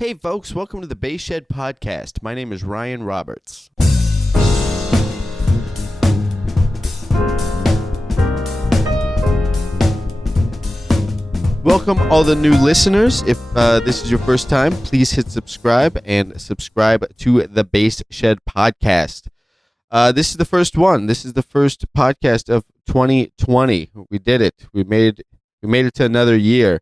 Hey folks, welcome to the Bass Shed Podcast. My name is Ryan Roberts. Welcome all the new listeners. If this is your first time, please hit subscribe and subscribe to the Bass Shed Podcast. This is the first one. This is the first podcast of 2020. We did it. We made it to another year.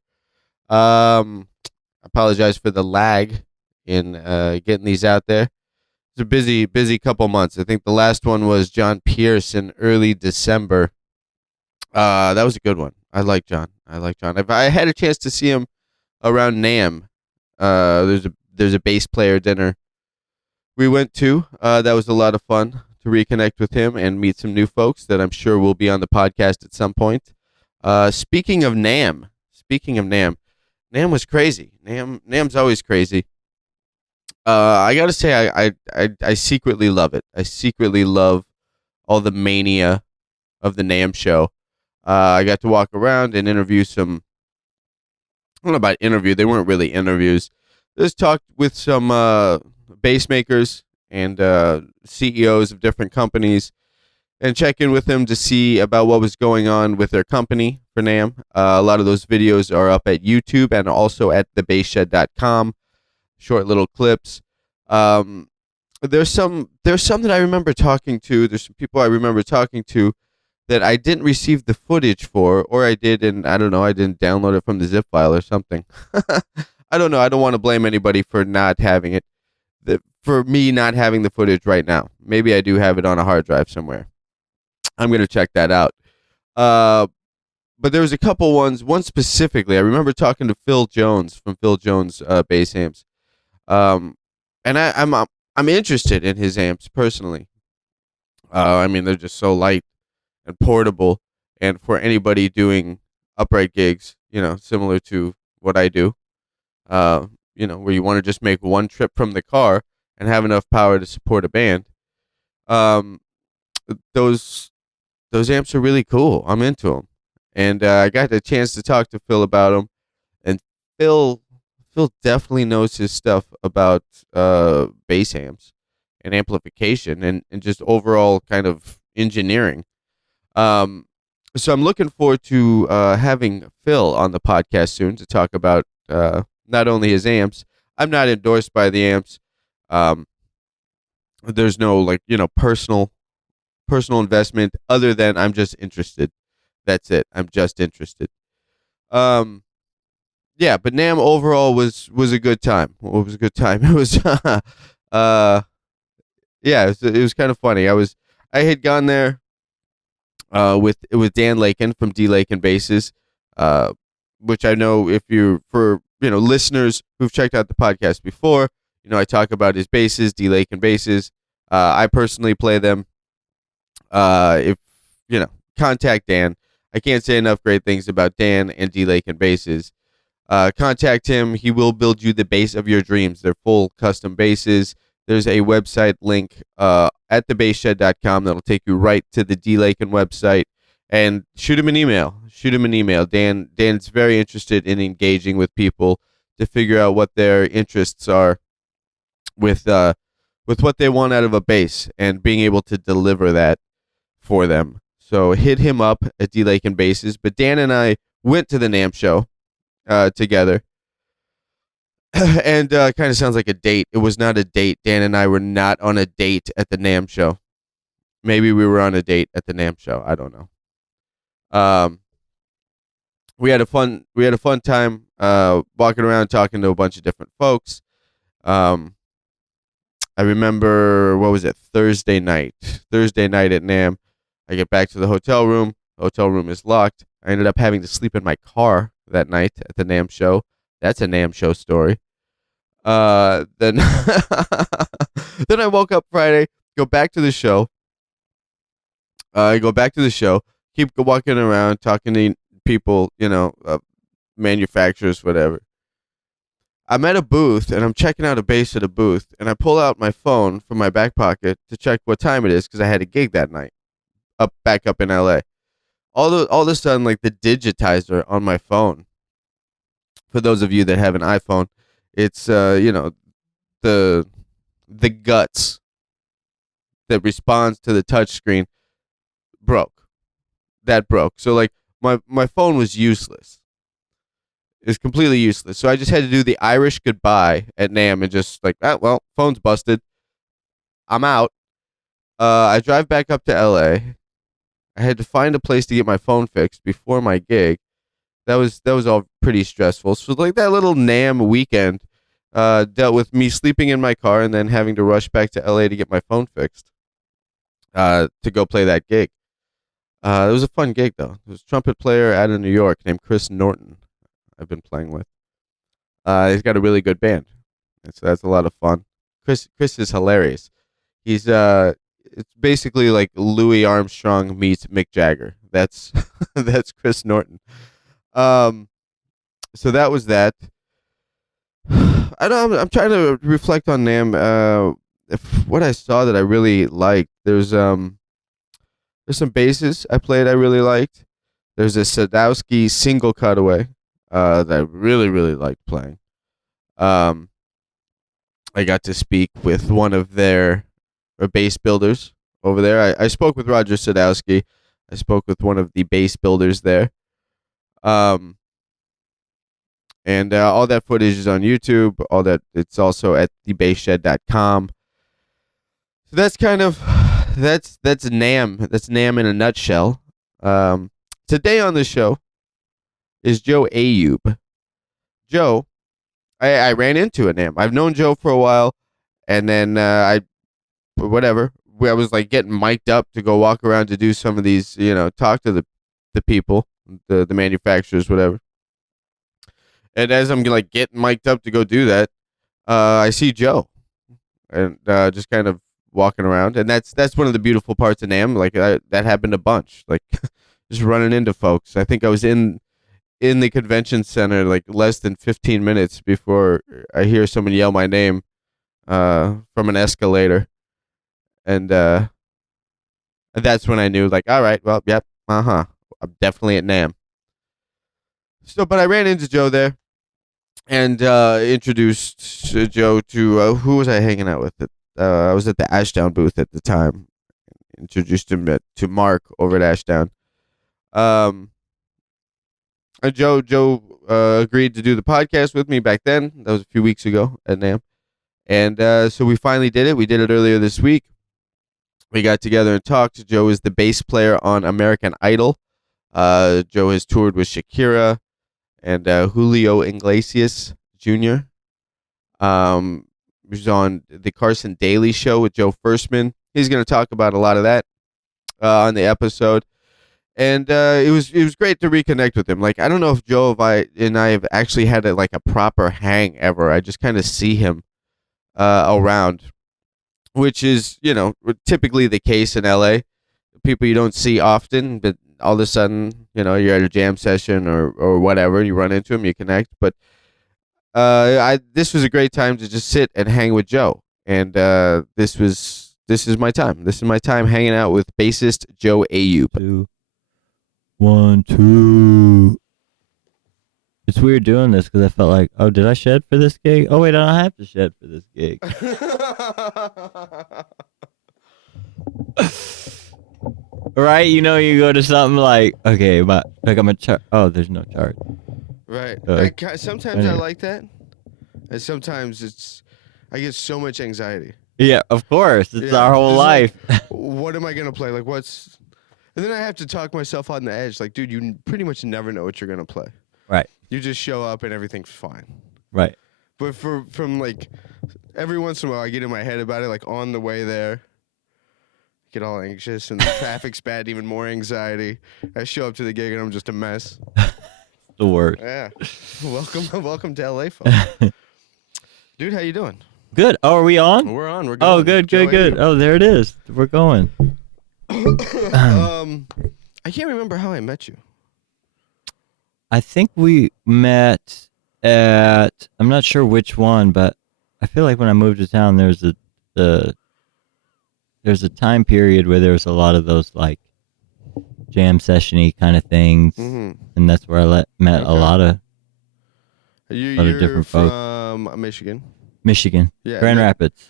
Apologize for the lag in getting these out there. It's a busy couple months. I think the last one was John Pierce in early December. That was a good one. I like John. If I had a chance to see him around NAMM, there's a bass player dinner we went to. That was a lot of fun to reconnect with him and meet some new folks that I'm sure will be on the podcast at some point. Speaking of NAMM, NAMM was crazy. NAMM's always crazy. I gotta say, I secretly love it. I secretly love all the mania of the NAMM show. I got to walk around and interview some. I don't know about interview. They weren't really interviews. Just talked with some bass makers and CEOs of different companies, and check in with them to see about what was going on with their company for NAMM. A lot of those videos are up at YouTube and also at thebassshed.com. Short little clips. There's some that I remember talking to. There's some people I remember talking to that I didn't receive the footage for, or I did, and I don't know, I didn't download it from the zip file or something. I don't know. I don't want to blame anybody for not having it. For me not having the footage right now. Maybe I do have it on a hard drive somewhere. I'm going to check that out. But there was a couple ones. One specifically, I remember talking to Phil Jones from Phil Jones Bass Amps. And I'm interested in his amps personally. I mean, they're just so light and portable, and for anybody doing upright gigs, similar to what I do, where you want to just make one trip from the car and have enough power to support a band. Those amps are really cool. I'm into them, and I got the chance to talk to Phil about them, and Phil definitely knows his stuff about bass amps and amplification and just overall kind of engineering. So I'm looking forward to having Phil on the podcast soon to talk about not only his amps. I'm not endorsed by the amps. There's no personal investment other than I'm just interested. That's it. I'm just interested. Yeah, but NAMM overall was a good time. It was a good time. It was it was kind of funny. I had gone there with Dan Lakin from D Lakin Basses, which I know if you're for listeners who've checked out the podcast before, I talk about his basses, D Lakin Basses. I personally play them. If contact Dan. I can't say enough great things about Dan and D Lakin Basses. Contact him. He will build you the bass of your dreams. They're full custom basses. There's a website link at thebassshed.com that'll take you right to the D Lakin website, and shoot him an email. Dan's very interested in engaging with people to figure out what their interests are with what they want out of a bass and being able to deliver that for them. So hit him up at D Lakin Basses. But Dan and I went to the NAMM show together. And kind of sounds like a date. It was not a date. Dan and I were not on a date at the NAMM show. Maybe we were on a date at the NAMM show. I don't know. We had a fun time walking around talking to a bunch of different folks. I remember, what was it? Thursday night at NAMM. I get back to the hotel room. The hotel room is locked. I ended up having to sleep in my car that night at the NAMM show. That's a NAMM show story. Then then I woke up Friday, go back to the show. Keep walking around, talking to people, manufacturers, whatever. I'm at a booth, and I'm checking out a bass at a booth, and I pull out my phone from my back pocket to check what time it is, because I had a gig that night, back up in LA. All of a sudden, the digitizer on my phone, for those of you that have an iPhone, It's the guts that responds to the touch screen broke. That broke. So like my phone was useless. It's completely useless. So I just had to do the Irish goodbye at NAMM and just like, well, phone's busted. I'm out. I drive back up to LA. I had to find a place to get my phone fixed before my gig. That was all pretty stressful. So like that little NAMM weekend dealt with me sleeping in my car and then having to rush back to LA to get my phone fixed to go play that gig. It was a fun gig though. There was a trumpet player out of New York named Chris Norton I've been playing with. He's got a really good band. And so that's a lot of fun. Chris is hilarious. He's it's basically like Louis Armstrong meets Mick Jagger. That's that's Chris Norton. So that was that. I'm trying to reflect on NAMM. What I saw that I really liked. There's some basses I played I really liked. There's a Sadowski single cutaway that I really, really liked playing. I got to speak with one of their bass builders over there. I spoke with Roger Sadowski. I spoke with one of the bass builders there. And all that footage is on YouTube. All that, it's also at thebassshed.com. So that's kind of that's NAMM. That's NAMM in a nutshell. Today on the show is Joe Ayoub. Joe, I ran into a NAMM. I've known Joe for a while, and then I was like getting mic'd up to go walk around to do some of these, talk to the people, the manufacturers, whatever. And as I'm like getting mic'd up to go do that, I see Joe, and just kind of walking around, and that's one of the beautiful parts of NAMM. Like that happened a bunch, like just running into folks. I think I was in the convention center like less than 15 minutes before I hear someone yell my name from an escalator, and that's when I knew, like, all right, well, yep, I'm definitely at NAMM. So, but I ran into Joe there, and introduced Joe to who was I hanging out with? I was at the Ashdown booth at the time. Introduced him to Mark over at Ashdown. And Joe agreed to do the podcast with me back then. That was a few weeks ago at NAMM. And so we finally did it. We did it earlier this week. We got together and talked. Joe is the bass player on American Idol. Joe has toured with Shakira and Julio Iglesias Jr. He was on the Carson Daly Show with Joe Firstman. He's going to talk about a lot of that on the episode. And it was great to reconnect with him. Like, I don't know if Joe and I have actually had a proper hang ever. I just kind of see him around, which is, typically the case in LA. People you don't see often, but all of a sudden, you're at a jam session or whatever, you run into him, you connect. But this was a great time to just sit and hang with Joe. And this is my time. This is my time hanging out with bassist Joe Ayoub. 1, 2. It's weird doing this because I felt like, oh, did I shed for this gig? Oh, wait, I don't have to shed for this gig. Right? You go to something like, okay, but like I'm a chart. Oh, there's no chart. Right. Sometimes I like that. And sometimes I get so much anxiety. Yeah, of course. It's our whole life. Like, what am I going to play? Like, and then I have to talk myself on the edge. Like, dude, you pretty much never know what you're going to play. Right. You just show up and everything's fine. Right. But from like, every once in a while I get in my head about it, like on the way there. Get all anxious and the traffic's bad, even more anxiety. I show up to the gig and I'm just a mess. The worst. Yeah. Welcome to LA, folks. Dude, how you doing? Good. Oh, are we on? We're on. We're going. Oh, good. Oh, there it is. We're going. I can't remember how I met you. I think we met at, I'm not sure which one, but I feel like when I moved to town, there's a time period where there was a lot of those like jam session-y kind of things, and that's where I met a lot of You're different folks. from Michigan. Michigan, Yeah. Grand Rapids.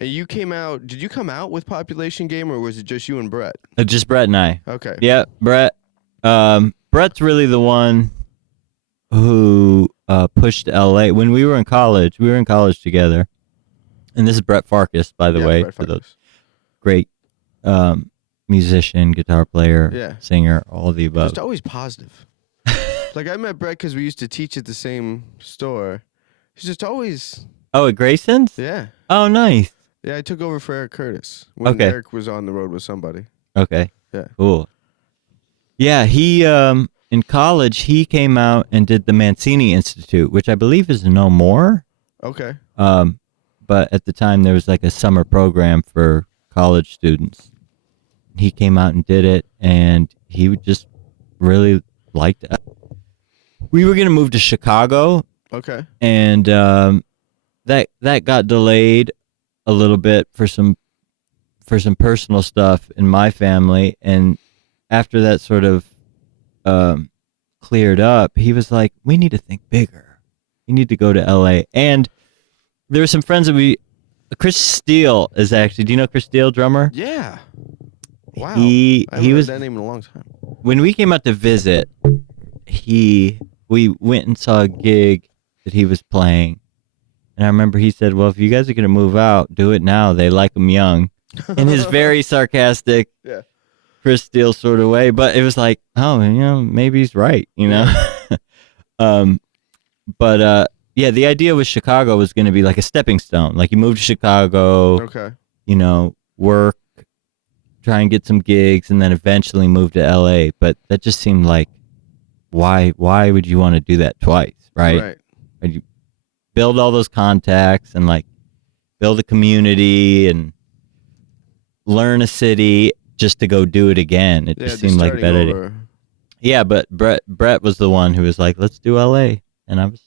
And you came out. Did you come out with Population Game, or was it just you and Brett? Just Brett and I. Okay. Yeah, Brett. Brett's really the one who pushed LA when we were in college. We were in college together, and this is Brett Farkas, by the way, Brett for Farkas. those great musician, guitar player, singer, all of the above. Just always positive. Like I met Brett because we used to teach at the same store. He's just always. Oh, at Grayson's? Yeah. Oh, nice. Yeah, I took over for Eric Curtis when Eric was on the road with somebody. Okay. Yeah. Cool. Yeah, he in college he came out and did the Mancini Institute, which I believe is no more. Okay. But at the time there was like a summer program for college students. He came out and did it, and he just really liked it. We were gonna move to Chicago. Okay. And that got delayed a little bit for some personal stuff in my family, and after that sort of cleared up, he was like, we need to think bigger. You need to go to LA. And there were some friends that Chris Steele is actually, do you know Chris Steele, drummer? Yeah. Wow. He I haven't was heard that name in a long time. When we came out to visit, we went and saw a gig that he was playing. And I remember he said, well, if you guys are going to move out, do it now. They like them young. In his very sarcastic Chris Steele sort of way. But it was like, oh, maybe he's right, But the idea with Chicago was going to be like a stepping stone. Like you move to Chicago, work, try and get some gigs, and then eventually move to LA. But that just seemed like, why would you want to do that twice, right? You build all those contacts and like build a community and learn a city just to go do it again. It just seemed like a better idea. Yeah, but Brett was the one who was like, let's do LA. And I was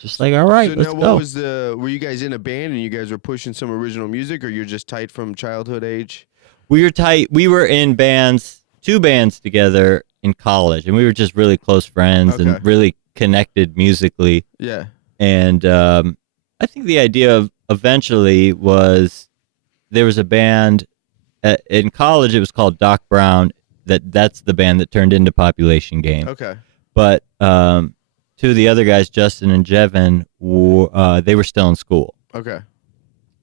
just like, all right, let's go. Were you guys in a band and you guys were pushing some original music, or you're just tight from childhood age? We were tight. We were in bands, 2 bands together in college, and we were just really close friends and really connected musically. Yeah. And I think the idea of eventually was there was a band in college. It was called Doc Brown. That's the band that turned into Population Game. Okay. But 2 of the other guys, Justin and Jevin, they were still in school. Okay.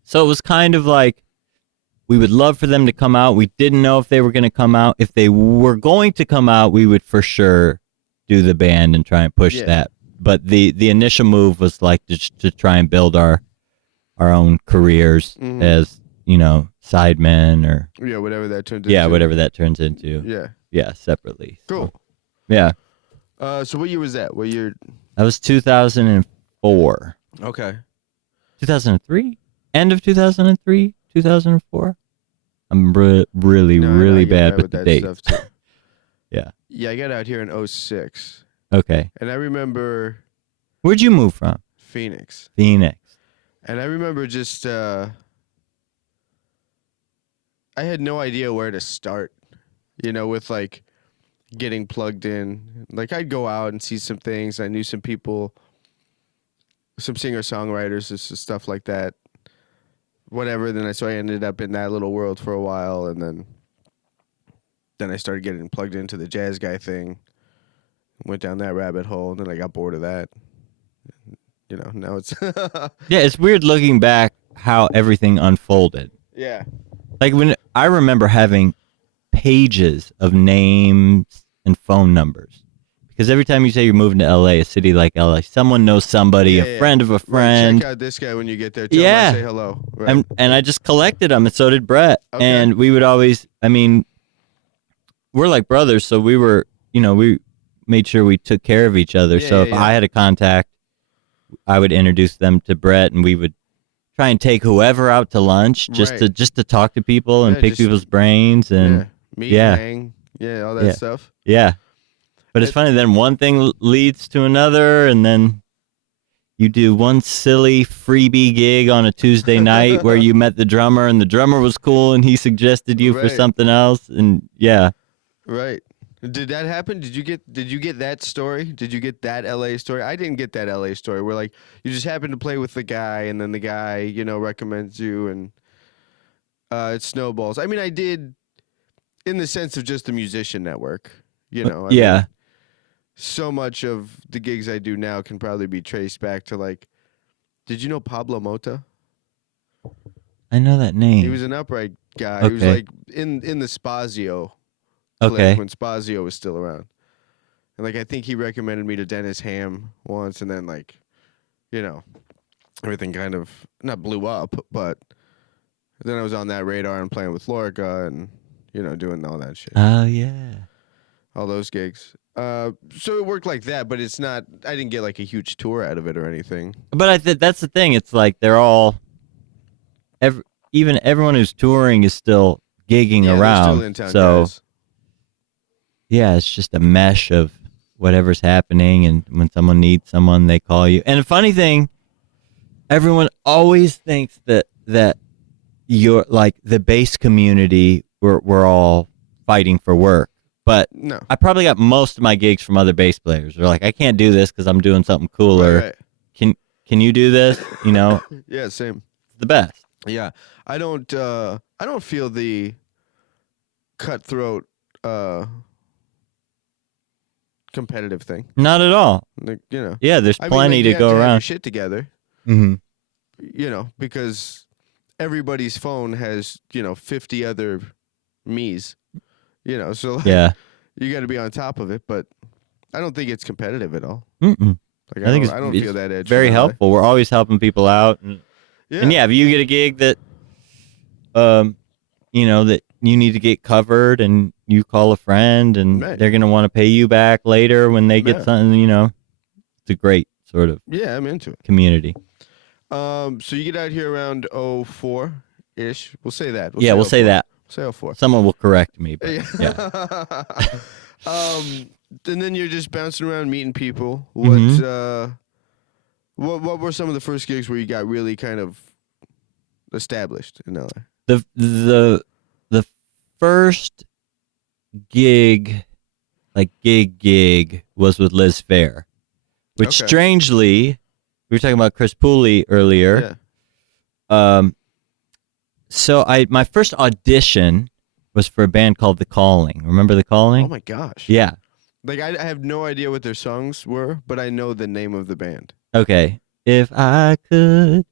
So it was kind of like we would love for them to come out. We didn't know if they were going to come out. If they were going to come out, we would for sure do the band and try and push that. But the initial move was like to try and build our own careers as, sidemen or whatever that turns into. Yeah, whatever that turns into. Yeah. Yeah, separately. Cool. So, yeah. So what year was that? What year? That was 2004. Okay. 2003? End of 2003? 2004? I'm really bad with the dates. Yeah. Yeah, I got out here in 2006. Okay. And I remember... Where'd you move from? Phoenix. And I remember just... I had no idea where to start, with like getting plugged in. Like I'd go out and see some things. I knew some people, some singer-songwriters, just stuff like that. Whatever. So I ended up in that little world for a while, and then I started getting plugged into the jazz guy thing. Went down that rabbit hole, and then I got bored of that. Now it's... Yeah, it's weird looking back how everything unfolded. Yeah. Like when I remember having pages of names and phone numbers. Because every time you say you're moving to LA, a city like LA, someone knows somebody, a friend of a friend. Right, check out this guy when you get there. Tell him I say hello. Right. And I just collected them, and so did Brett. Okay. And we would always, we're like brothers, so we were, we made sure we took care of each other. So if I had a contact, I would introduce them to Brett, and we would try and take whoever out to lunch just to talk to people and pick people's brains and hang, all that stuff. Yeah. But it's funny, then one thing leads to another, and then you do one silly freebie gig on a Tuesday night where you met the drummer, and the drummer was cool, and he suggested you for something else, and Right. Did that happen? Did you get that story? Did you get that LA story? I didn't get that LA story where like you just happen to play with the guy and then the guy, recommends you and it snowballs. I mean, I did in the sense of just the musician network, I mean, so much of the gigs I do now can probably be traced back to like, did you know Pablo Mota? I know that name. He was an upright guy. Okay. He was like in the Spazio. Okay. When Spazio was still around. And like I think he recommended me to Dennis Ham once and then like, everything kind of not blew up, but then I was on that radar and playing with Lorica and, doing all that shit. Oh yeah. All those gigs. So it worked like that, but it's not I didn't get like a huge tour out of it or anything. But that's the thing. It's like they're all even everyone who's touring is still gigging around. Still in town so guys. Yeah, it's just a mesh of whatever's happening, and when someone needs someone, they call you. And the funny thing, everyone always thinks that you're like the bass community. We're all fighting for work, but no. I probably got most of my gigs from other bass players. They're like, I can't do this because I'm doing something cooler. Right. Can you do this? Yeah, same. It's the best. Yeah, I don't feel the cutthroat competitive thing. Not at all. Like, Yeah, there's plenty to go have around. your shit together. Mm-hmm. Because everybody's phone has 50 other me's. So like, Yeah. you got to be on top of it. But I don't think it's competitive at all. Mm-mm. Like I think I don't feel that edge. Very helpful. We're always helping people out, and if you get a gig that, that you need to get covered, and you call a friend, and they're gonna want to pay you back later when they get something. It's a great sort of I'm into it. Community. So you get out here around 04-ish. We'll say that. We'll say that. Say 04. Someone will correct me. But, and then you're just bouncing around meeting people. Mm-hmm. What were some of the first gigs where you got really kind of established in LA? The first gig, like gig, was with Liz Phair, which strangely, we were talking about Chris Pooley earlier. Yeah. So my first audition was for a band called The Calling. Remember The Calling? Oh my gosh. Yeah. Like I have no idea what their songs were, but I know the name of the band. Okay. If I could,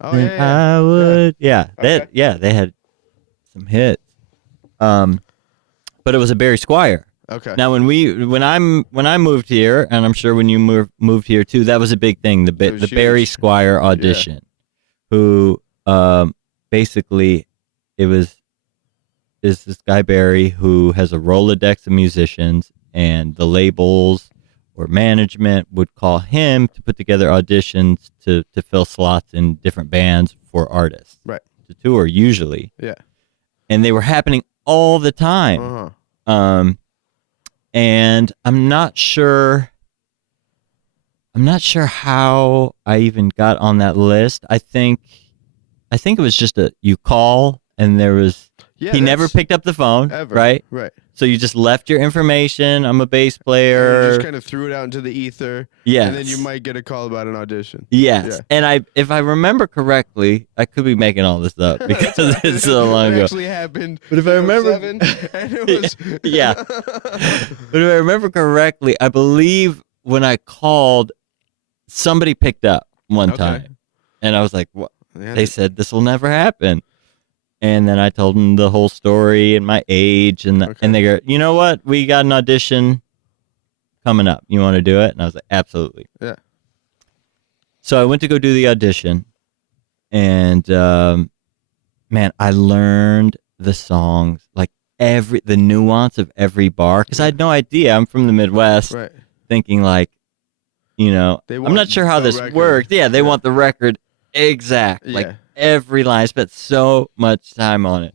then I would. Yeah. Okay. They had some hits. But it was a Barry Squire. Okay. Now when I moved here, and I'm sure when you moved here too, that was a big thing. The Barry Squire audition, who basically is this guy Barry who has a Rolodex of musicians, and the labels or management would call him to put together auditions to fill slots in different bands for artists. Right. To tour usually. Yeah. And they were happening all the time. Uh-huh. And I'm not sure how I even got on that list. I think it was just you call, and there was he never picked up the phone, ever. Right? Right. So you just left your information. I'm a bass player. And you just kind of threw it out into the ether. Yes. And then you might get a call about an audition. Yes. Yeah. And if I remember correctly, I could be making all this up because it's so long ago. It actually happened. But if I remember, and it was yeah. But if I remember correctly, I believe when I called, somebody picked up one time, and I was like, "What?" Yeah, they said this will never happen. And then I told them the whole story and my age, and they go, "You know what? We got an audition coming up. You want to do it?" And I was like, "Absolutely." Yeah. So I went to go do the audition, and man, I learned the songs, like the nuance of every bar, because I had no idea. I'm from the Midwest, right. Thinking like, I'm not sure how this works. Yeah, they want the record exact, like every line. I spent so much time on it,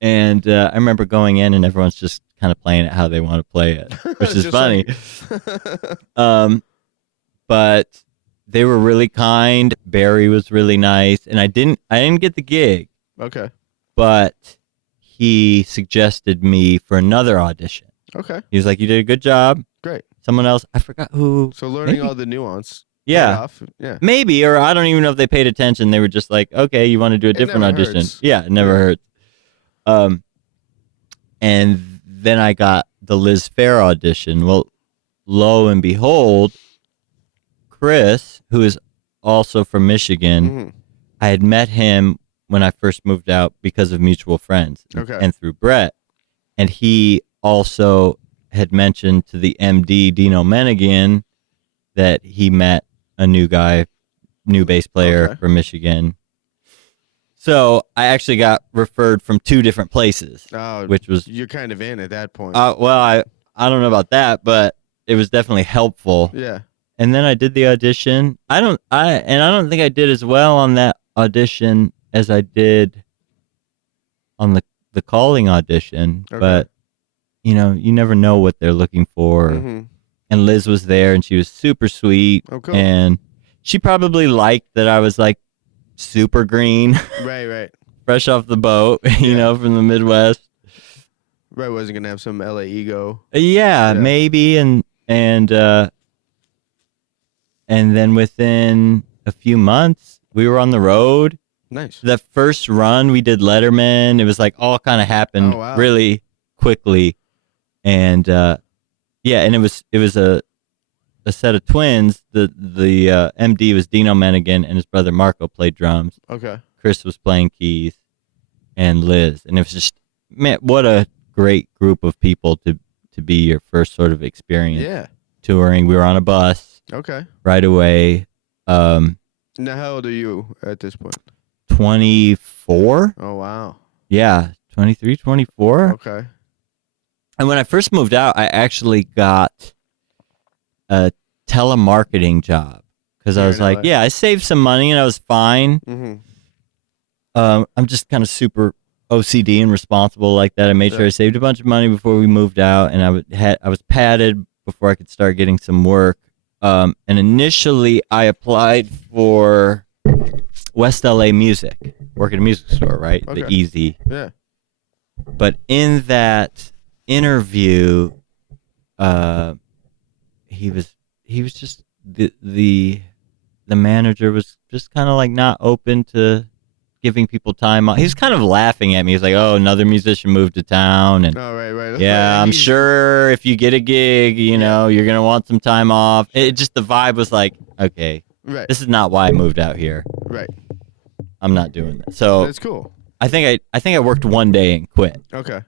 and I remember going in, and everyone's just kind of playing it how they want to play it, which is funny. But they were really kind. Barry was really nice, and I didn't get the gig. Okay. But he suggested me for another audition. Okay. He was like, "You did a good job." Great. Someone else, I forgot who. So learning all the nuance. Yeah. Off. Yeah. Maybe, or I don't even know if they paid attention. They were just like, "Okay, you want to do a different audition?" Hurts. Yeah, it never hurts. And then I got the Liz Phair audition. Well, lo and behold, Chris, who is also from Michigan, I had met him when I first moved out because of mutual friends and through Brett. And he also had mentioned to the MD, Dino Menigan, that he met a new bass player from Michigan. So I actually got referred from 2 different places, which was... You're kind of in at that point. Well, I don't know about that, but it was definitely helpful. Yeah. And then I did the audition. I don't think I did as well on that audition as I did on the calling audition. But you never know what they're looking for. And Liz was there, and she was super sweet. Oh, cool. And she probably liked that I was like super green. Right. Fresh off the boat, from the Midwest. Right, wasn't gonna have some LA ego. Yeah, maybe, and then within a few months, we were on the road. Nice. The first run we did Letterman. It was like all kind of happened really quickly, and and it was a set of twins. The MD was Dino Menigan, and his brother Marco played drums. Okay. Chris was playing keys, and Liz, and it was just, man, what a great group of people to be your first sort of experience. Yeah. Touring. We were on a bus. Okay. Right away. Now, how old are you at this point? 24. Oh, wow. Yeah, 23, 24. Okay. And when I first moved out, I actually got a telemarketing job because I was like, yeah, I saved some money and I was fine. I'm just kind of super OCD and responsible like that. I made sure I saved a bunch of money before we moved out, and I was padded before I could start getting some work. And initially, I applied for West LA Music, work at a music store, right? Okay. The Easy. Yeah. But in that interview, he was just the manager was just kind of like not open to giving people time off. He was kind of laughing at me. He's like, "Oh, another musician moved to town, and right. Yeah, I'm sure if you get a gig, you're gonna want some time off." It just, the vibe was like, okay, this is not why I moved out here. Right. I'm not doing that. So that's cool. I think I worked one day and quit. Okay.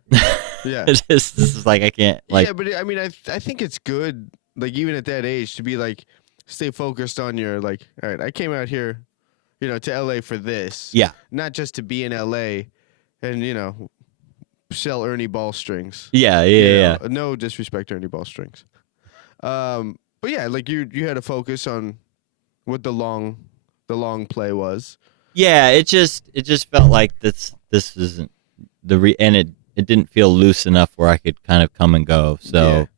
Yeah. This is like, I can't, like. Yeah, but I mean, I think it's good, like, even at that age, to be like, stay focused on your, like, all right, I came out here, to LA for this. Yeah. Not just to be in LA and, sell Ernie ball strings. Yeah. No disrespect to Ernie ball strings. But yeah, like you had to focus on what the long play was. Yeah, it just felt like this isn't and it didn't feel loose enough where I could kind of come and go. So,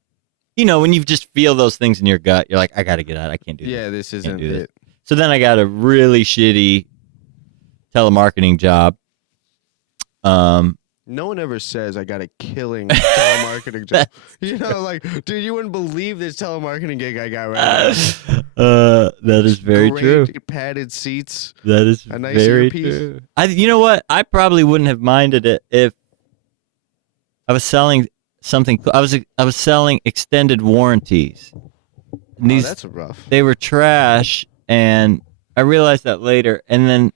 when you just feel those things in your gut, you're like, I got to get out. I can't do this. Yeah, this isn't it. So then I got a really shitty telemarketing job. No one ever says I got a killing telemarketing job. Like, dude, you wouldn't believe this telemarketing gig I got right now. That is very true. Padded seats. That is a nice very earpiece. true. You know what? I probably wouldn't have minded it if I was selling something. I was selling extended warranties. And that's rough. They were trash, and I realized that later. And then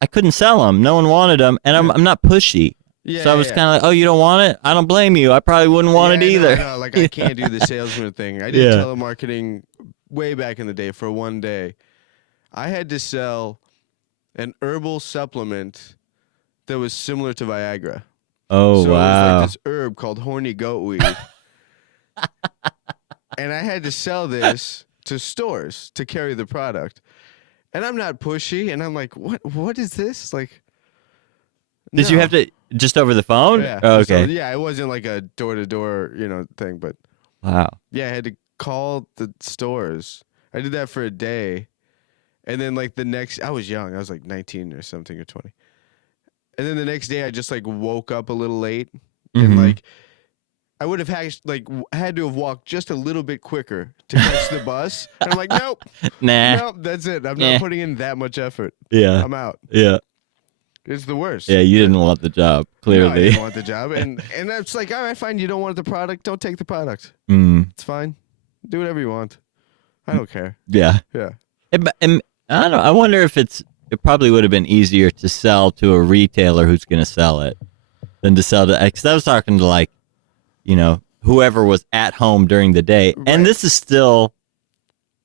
I couldn't sell them. No one wanted them, and I'm not pushy. Yeah, so I was kind of like, oh, you don't want it? I don't blame you. I probably wouldn't want it either. No, like, I can't do the salesman thing. I did telemarketing way back in the day for one day. I had to sell an herbal supplement that was similar to Viagra. Oh, so wow. it was like this herb called horny goat weed. And I had to sell this to stores to carry the product. And I'm not pushy, and I'm like, what is this? Like, Did you have to, just over the phone? Yeah. Oh, okay. So, yeah, it wasn't like a door-to-door, thing, but wow. Yeah, I had to call the stores. I did that for a day. And then like I was young. I was like 19 or something, or 20. And then the next day I just like woke up a little late and like I would have had to have walked just a little bit quicker to catch the bus. And I'm like, nope, nope, that's it. I'm not putting in that much effort. Yeah, I'm out. Yeah, it's the worst. Yeah, you didn't want the job. Clearly, no, I didn't want the job, and it's like, all right, fine. You don't want the product, don't take the product. It's fine. Do whatever you want. I don't care. Yeah. And I don't know. I wonder if it probably would have been easier to sell to a retailer who's going to sell it than to sell to, because I was talking to like, you know, whoever was at home during the day. Right. And this is still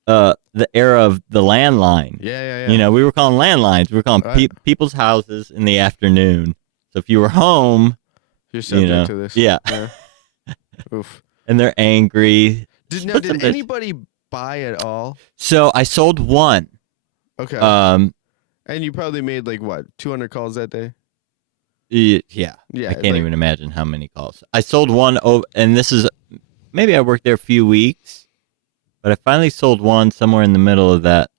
the era of the landline. Yeah. You know, we were calling landlines. We were calling people's houses in the afternoon. So if you were home, you're subject to this. Yeah. Oof. And they're angry. Did anybody buy at all? So I sold one. Okay. And you probably made like what, 200 calls that day? Yeah. I can't even imagine how many calls. I sold one, and this is, maybe I worked there a few weeks, but I finally sold one somewhere in the middle of that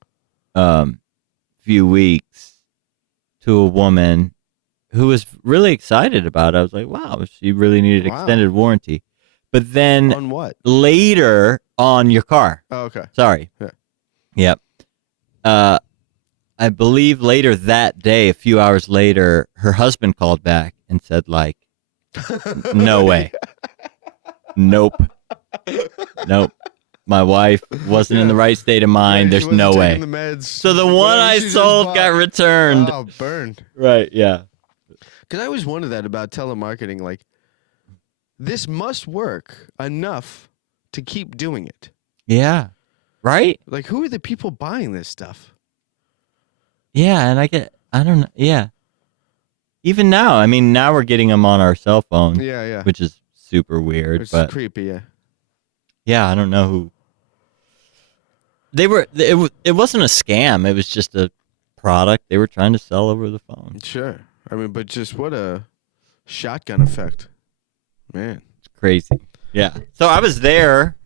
few weeks to a woman who was really excited about it. I was like, wow, she really needed extended warranty. But then on what? Later on your car. Oh, okay. Sorry. Yeah. Yep. I believe later that day, a few hours later, her husband called back and said, like, no way. Nope. My wife wasn't in the right state of mind. There's no way. The meds. So the one I sold got returned. Oh, burned. Right, yeah. Because I always wonder that about telemarketing. Like, this must work enough to keep doing it. Yeah. Right? Like, who are the people buying this stuff? Yeah, and I don't know. Yeah. Even now, I mean, now we're getting them on our cell phone. Yeah. Which is super weird. It's but creepy, yeah. Yeah, I don't know who. They were. It wasn't a scam. It was just a product they were trying to sell over the phone. Sure. I mean, but just what a shotgun effect. Man. It's crazy. Yeah. So I was there.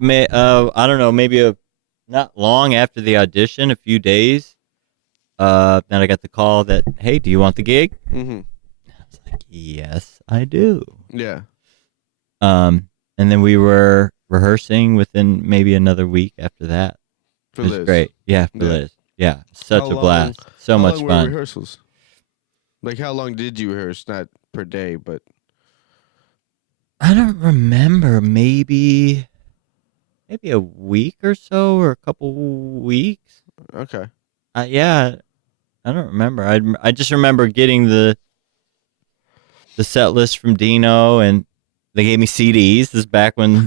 I don't know, maybe not long after the audition, a few days. Then I got the call that, hey, do you want the gig? Mm-hmm. I was like, yes, I do. Yeah. And then we were rehearsing within maybe another week after that. For Liz. It was great. Yeah, for Liz. Yeah, such a blast. So much fun. How long were rehearsals? Like, how long did you rehearse? Not per day, but... I don't remember. Maybe a week or so, or a couple weeks. Okay. Yeah, I don't remember. I just remember getting the set list from Dino, and they gave me CDs. This is back when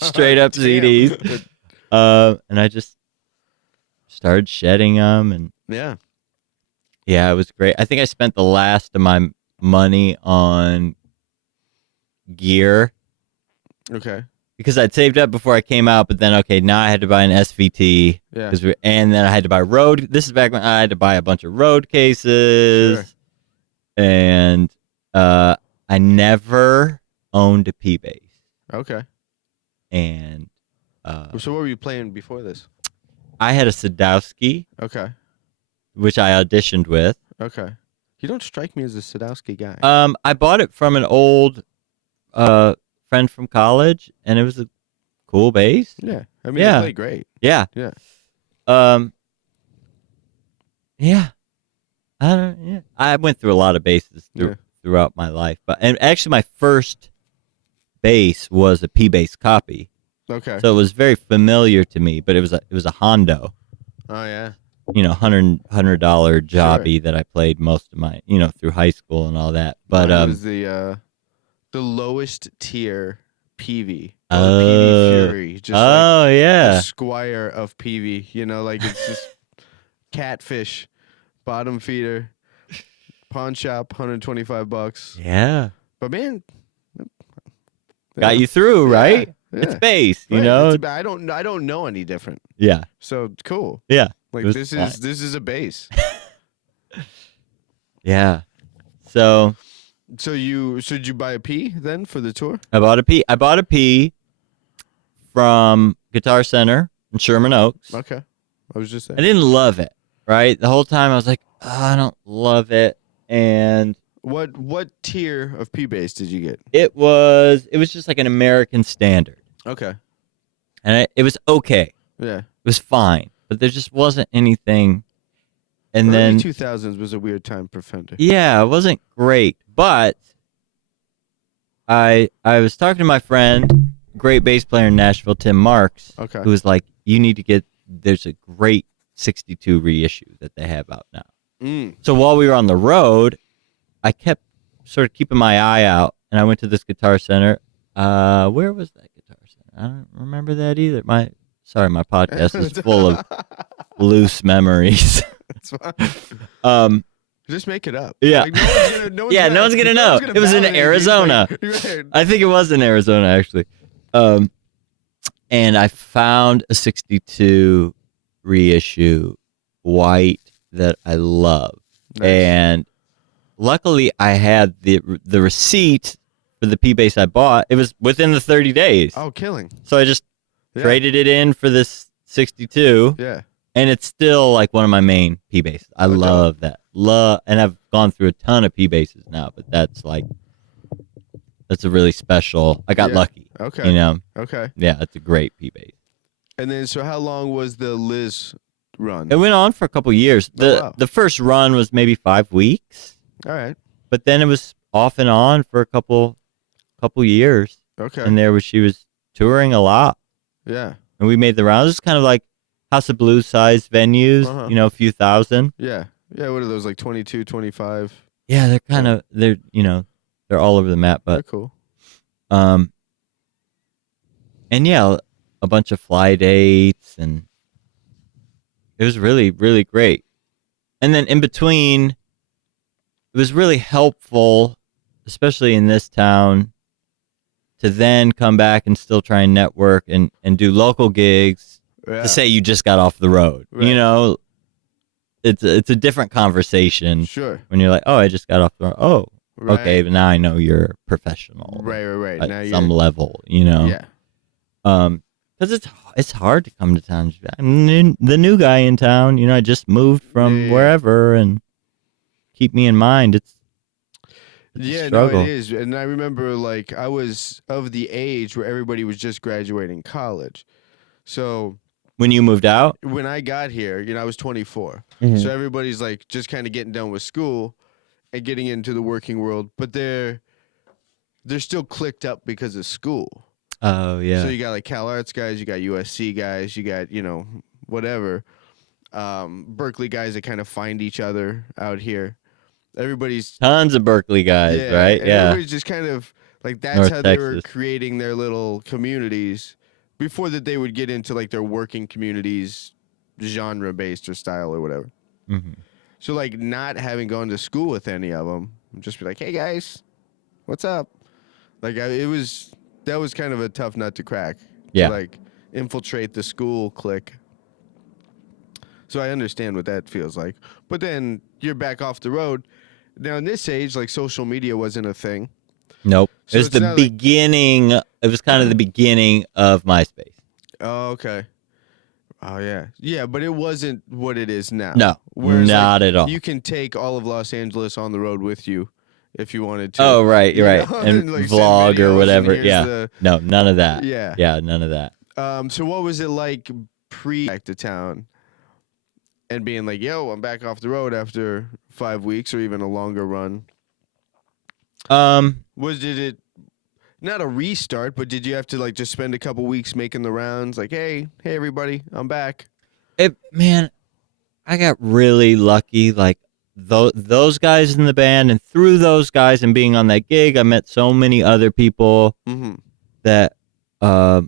straight up CDs. And I just started shedding them, and yeah, it was great. I think I spent the last of my money on gear. Okay. Because I'd saved up before I came out, but then now I had to buy an SVT. Yeah. And then I had to buy road. This is back when I had to buy a bunch of road cases. Sure. And I never owned a P bass. Okay. And so what were you playing before this? I had a Sadowski. Okay. Which I auditioned with. Okay. You don't strike me as a Sadowski guy. I bought it from an old friend from college, and it was a cool bass. Yeah. I mean, it played great. Yeah. Yeah. Yeah. I went through a lot of basses throughout my life, and actually my first bass was a P bass copy. Okay. So it was very familiar to me, but it was a Hondo. Oh yeah. You know, $100 jobby that I played most of my, through high school and all that. But it was the lowest tier PV. PV Fury. Just the Squire of PV. Like it's just catfish, bottom feeder, pawn shop, $125. Yeah. But man, got you through, right? Yeah. It's bass, I don't know any different. Yeah. So cool. Yeah. Like this is a bass. Yeah. So did you buy a P then for the tour? I bought a P from Guitar Center in Sherman Oaks. Okay. I was just saying. I didn't love it, right? The whole time I was like, I don't love it. And What tier of P bass did you get? It was just like an American standard. Okay. And it was okay. Yeah. It was fine, but there just wasn't anything. And Early then 2000s was a weird time for Fender. Yeah, it wasn't great, but I was talking to my friend, great bass player in Nashville, Tim Marks, who was like, "You need to get. There's a great 62 reissue that they have out now." So while we were on the road, I kept sort of keeping my eye out, and I went to this Guitar Center. Where was that Guitar Center? I don't remember that either. My podcast is full of loose memories. That's fine. Just make it up. Yeah. Like, no one's gonna know. It was in Arizona. Right. I think it was in Arizona, actually. And I found a 62 reissue white that I love. Nice. And luckily I had the receipt for the P bass I bought. It was within the 30 days. Oh, killing. So I just traded it in for this 62. Yeah. And it's still like one of my main P basses. I love that. And I've gone through a ton of P basses now, but that's a really special. I got lucky. Okay. You know. Okay. Yeah, it's a great P bass. And then, so how long was the Liz run? It went on for a couple years. The first run was maybe 5 weeks. All right. But then it was off and on for a couple years. Okay. And she was touring a lot. Yeah. And we made the rounds. It's kind of like House of Blues sized venues, a few thousand. Yeah. Yeah, what are those, like 22, 25? Yeah, they're kind of, they're all over the map, but. They're cool. And yeah, a bunch of fly dates, and it was really, really great. And then in between, it was really helpful, especially in this town, to then come back and still try and network and do local gigs. To say you just got off the road, right. It's a different conversation. Sure. When you're like, oh, I just got off the road. Oh, right. Okay, but now I know you're professional. Right. At now some level, Yeah. Because it's hard to come to town. I'm the new guy in town. I just moved from wherever, and keep me in mind. It's a struggle. No, it is. And I remember, like, I was of the age where everybody was just graduating college, so. When you moved out? When I got here, I was 24. Mm-hmm. So everybody's like just kind of getting done with school and getting into the working world, but they're still clicked up because of school. Oh, yeah. So you got like Cal Arts guys, you got USC guys, you got, whatever. Berkeley guys that kind of find each other out here. Everybody's tons of Berkeley guys, right? Yeah. Everybody's just kind of like that's North how Texas. They were creating their little communities. Before that, they would get into like their working communities, genre based or style or whatever. Mm-hmm. So like not having gone to school with any of them, just be like, hey guys, what's up? Like that was kind of a tough nut to crack. Yeah. To like infiltrate the school clique. So I understand what that feels like. But then you're back off the road. Now in this age, like social media wasn't a thing. Nope. So it was the beginning. It was kind of the beginning of MySpace. Oh, okay. Oh, yeah. Yeah, but it wasn't what it is now. No, not at all. You can take all of Los Angeles on the road with you if you wanted to. Oh, right, right. And like vlog or whatever. Yeah. No, none of that. Yeah. Yeah, none of that. So what was it like back to town and being like, yo, I'm back off the road after 5 weeks or even a longer run? Did it not a restart, but did you have to like just spend a couple weeks making the rounds? Like, hey everybody, I'm back. Man, I got really lucky. Like those guys in the band, and through those guys and being on that gig, I met so many other people that were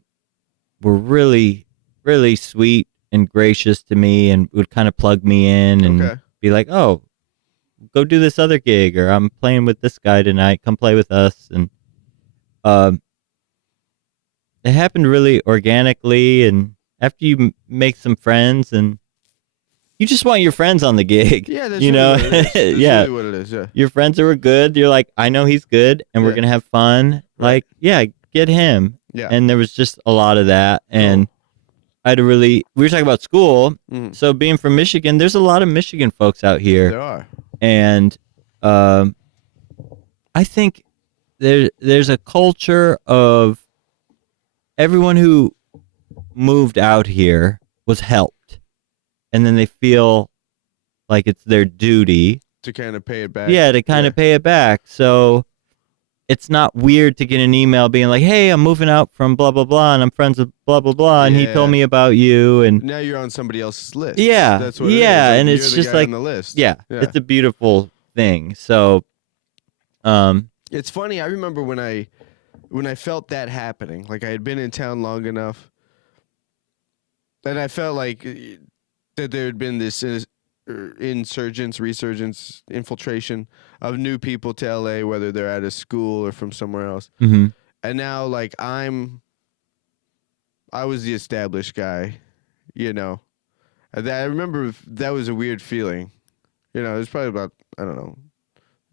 really, really sweet and gracious to me, and would kind of plug me in and be like, oh, go do this other gig, or I'm playing with this guy tonight, come play with us. And it happened really organically, and after you make some friends, and you just want your friends on the gig. Yeah, that's really what it is. Really what it is, yeah. Your friends who are good, you're like, I know he's good, and we're going to have fun. Right. Like, yeah, get him. Yeah. And there was just a lot of that, and I had we were talking about school, so being from Michigan, there's a lot of Michigan folks out here. There are. And I think there's a culture of everyone who moved out here was helped, and then they feel like it's their duty to kind of pay it back. Yeah, to kind of pay it back. So it's not weird to get an email being like, "Hey, I'm moving out from blah blah blah, and I'm friends with blah blah blah, and he told me about you." And now you're on somebody else's list. Yeah, that's what it is. and you're it's the just guy like on the list. Yeah, it's a beautiful thing. So, it's funny. I remember when I felt that happening. Like I had been in town long enough, and I felt like that there had been this resurgence, infiltration of new people to LA, whether they're at a school or from somewhere else. Mm-hmm. And now, like I was the established guy, you know. And I remember that was a weird feeling. You know, it was probably about, I don't know,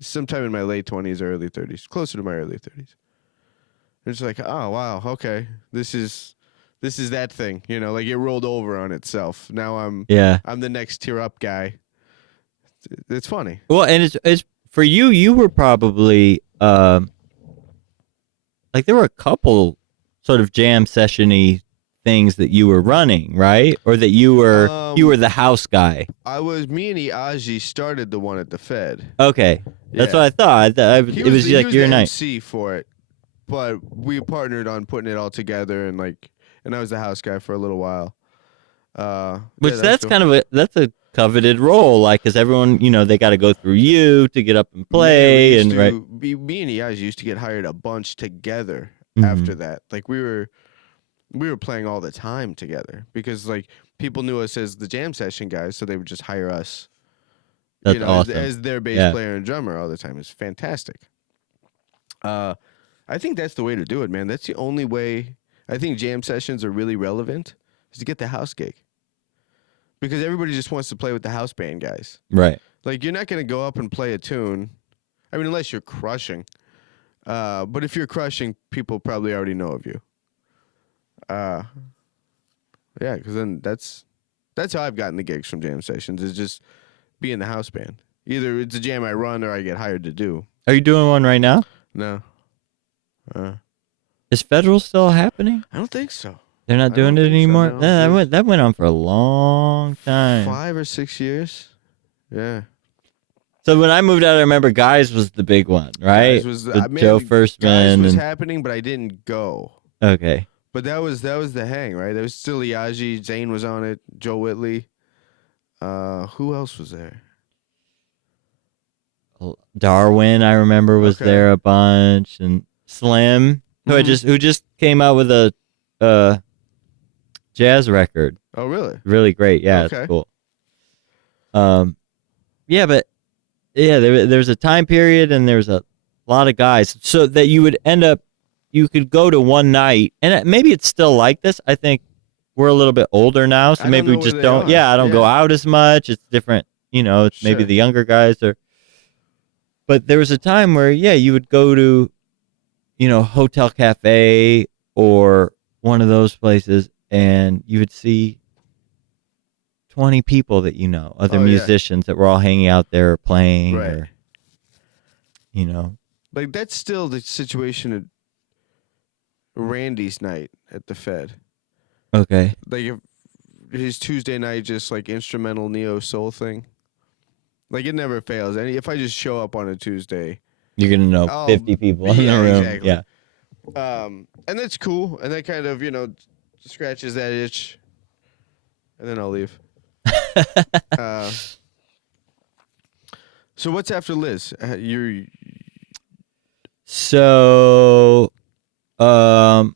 sometime in my late 20s or early 30s, closer to my early 30s. It's like, oh wow, okay, this is that thing, you know, like it rolled over on itself. Now I'm the next tier up guy. It's funny. Well, and it's for you. You were probably like there were a couple sort of jam session-y things that you were running, right? Or that you were the house guy. Me and Iyaji started the one at the Fed. Okay, that's what I thought. It was like your night. MC for it, but we partnered on putting it all together, and I was the house guy for a little while. Which that's cool. Kind of that's a coveted role, like, because everyone, you know, they got to go through you to get up and play, and right. Me and Iyaji used to get hired a bunch together after that. Like we were playing all the time together because like people knew us as the jam session guys, so they would just hire us. That's awesome. as their bass player and drummer all the time. It's fantastic. I think that's the way to do it, man. That's the only way. I think jam sessions are really relevant is to get the house gig. Because everybody just wants to play with the house band guys. Right. Like, you're not going to go up and play a tune. I mean, unless you're crushing. But if you're crushing, people probably already know of you. Yeah, because then that's how I've gotten the gigs from jam sessions, is just be in the house band. Either it's a jam I run or I get hired to do. Are you doing one right now? No. Is Federal still happening? I don't think so. They're not doing it anymore? So, no. That went on for a long time. 5 or 6 years. Yeah. So when I moved out, I remember Guys was the big one, right? Guys was Joe Firstman. Guys was happening, but I didn't go. Okay. But that was the hang, right? There was still Iyaji, Zane was on it, Joe Whitley. Who else was there? Darwin, I remember, was there a bunch, and Slim, who just came out with a jazz record. Oh, really? Really great. Yeah, it's cool. Yeah, but there's a time period and there's a lot of guys, so that you would end up, you could go to one night, and maybe it's still like this. I think we're a little bit older now, so maybe we just don't. Yeah, I don't go out as much. It's different, you know. It's maybe the younger guys are. But there was a time where you would go to, you know, Hotel Cafe or one of those places, and you would see 20 people that you know, other musicians that were all hanging out there playing, or, you know. Like, that's still the situation at Randy's night at the Fed. Okay. Like, if his Tuesday night, just like instrumental neo soul thing. Like, it never fails. And if I just show up on a Tuesday, you're going to know 50 people in the room. Exactly. Yeah. And that's cool. And that kind of, you know, scratches that itch. And then I'll leave. So what's after Liz? So, after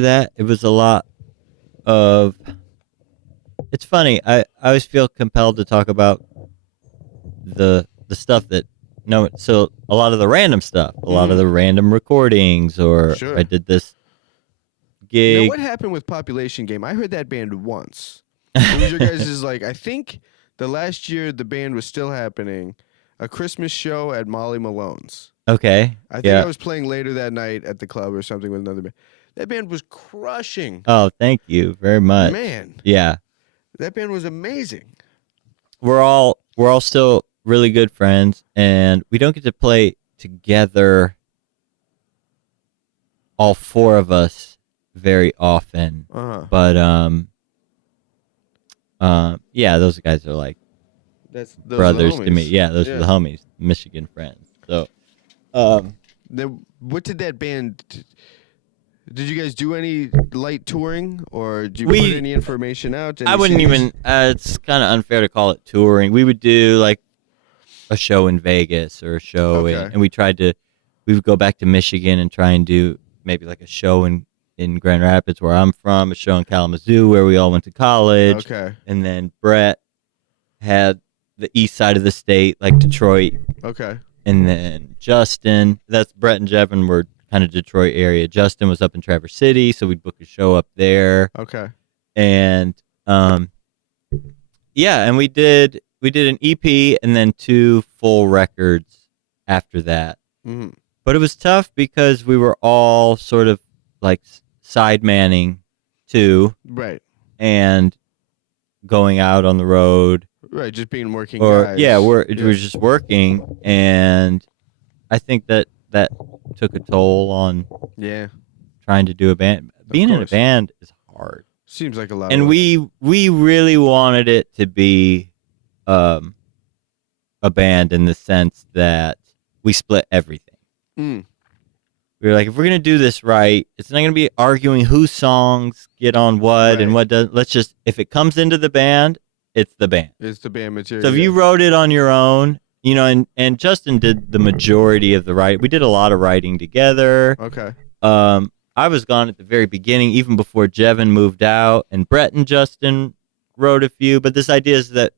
that, it was a lot of, it's funny. I always feel compelled to talk about the stuff that, so a lot of the random stuff, a lot of the random recordings, or I did this gig. Now, what happened with Population Game? I heard that band once. It was your guys' like, I think the last year the band was still happening, a Christmas show at Molly Malone's. Okay. I think I was playing later that night at the club or something with another band. That band was crushing. Oh, thank you very much. Man. Yeah. That band was amazing. We're all still really good friends, and we don't get to play together, all four of us, very often. But yeah, those guys are like those brothers are to me. Yeah, those are the homies, Michigan friends. So, then what did that band? Did you guys do any light touring, or did you put any information out? I wouldn't even. It's kind of unfair to call it touring. We would do like a show in Vegas or a show, and we would go back to Michigan and try and do maybe like a show in Grand Rapids, where I'm from, a show in Kalamazoo, where we all went to college. Okay. And then Brett had the east side of the state, like Detroit. Okay. And then Justin, that's Brett and Jevin were kind of Detroit area. Justin was up in Traverse City, so we'd book a show up there. Okay. And yeah, and we did an EP and then 2 full records after that. Mm-hmm. But it was tough because we were all sort of like side manning too. Right. And going out on the road. Right, just being working guys. Yeah, we're just working, and I think that took a toll on trying to do a band. Being in a band is hard. Seems like a lot. And we really wanted it to be a band in the sense that we split everything. Mm. We were like, if we're gonna do this right, it's not gonna be arguing whose songs get on what and what doesn't. Let's just, if it comes into the band, it's the band. It's the band material. So if you wrote it on your own, you know, and Justin did the majority of the writing. We did a lot of writing together. Okay. I was gone at the very beginning, even before Jevin moved out, and Brett and Justin wrote a few. But this idea is that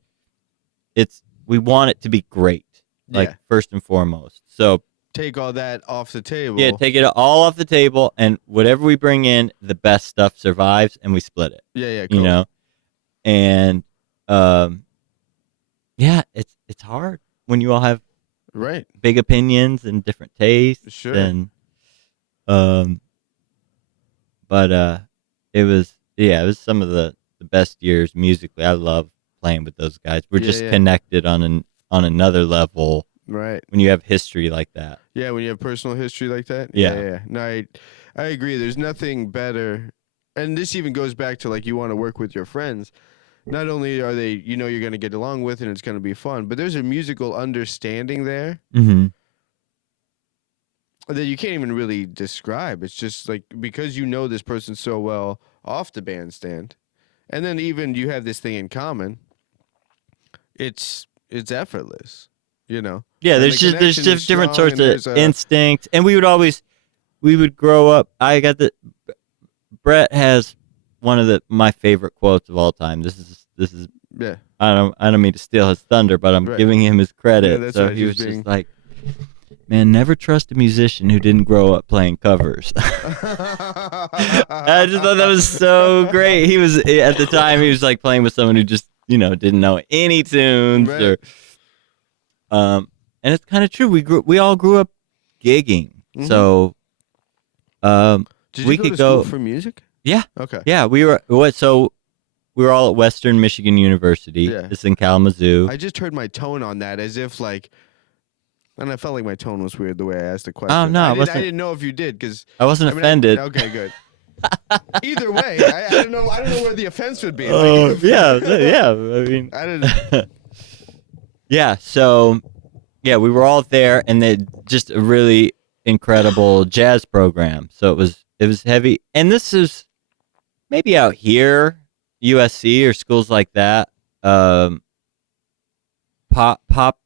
we want it to be great, like first and foremost. So take all that off the table. Yeah, take it all off the table, and whatever we bring in, the best stuff survives, and we split it. Yeah, cool. You know, and yeah, it's hard when you all have big opinions and different tastes. Sure. And but it was some of the best years musically. I love playing with those guys. We're just connected on another level. Right. When you have history like that. Yeah, when you have personal history like that. Yeah. No, I agree. There's nothing better. And this even goes back to like you want to work with your friends. Not only are they, you know, you're going to get along with and it's going to be fun, but there's a musical understanding there that you can't even really describe. It's just like because you know this person so well off the bandstand, and then even you have this thing in common. It's effortless, you know. Yeah, there's just different sorts of instincts, and we would grow up. Brett has one of my favorite quotes of all time. This is yeah. I don't mean to steal his thunder, but I'm giving him his credit. Yeah, so he was just like, man, never trust a musician who didn't grow up playing covers. I just thought that was so great. He was at the time he was like playing with someone who just, you know, didn't know any tunes or and it's kind of true. We all grew up gigging. Mm-hmm. So did you go to school for music? Yeah. Okay. Yeah, we were all at Western Michigan University. Yeah. It's in Kalamazoo. I just heard my tone on that as if like, and I felt like my tone was weird the way I asked the question. Oh, no, I didn't know if you did because I wasn't offended. Okay, good. Either way, I don't know where the offense would be. Yeah. I mean, I didn't. Yeah. So, yeah, we were all there, and they just a really incredible jazz program. So it was heavy, and this is maybe out here, USC or schools like that. Pop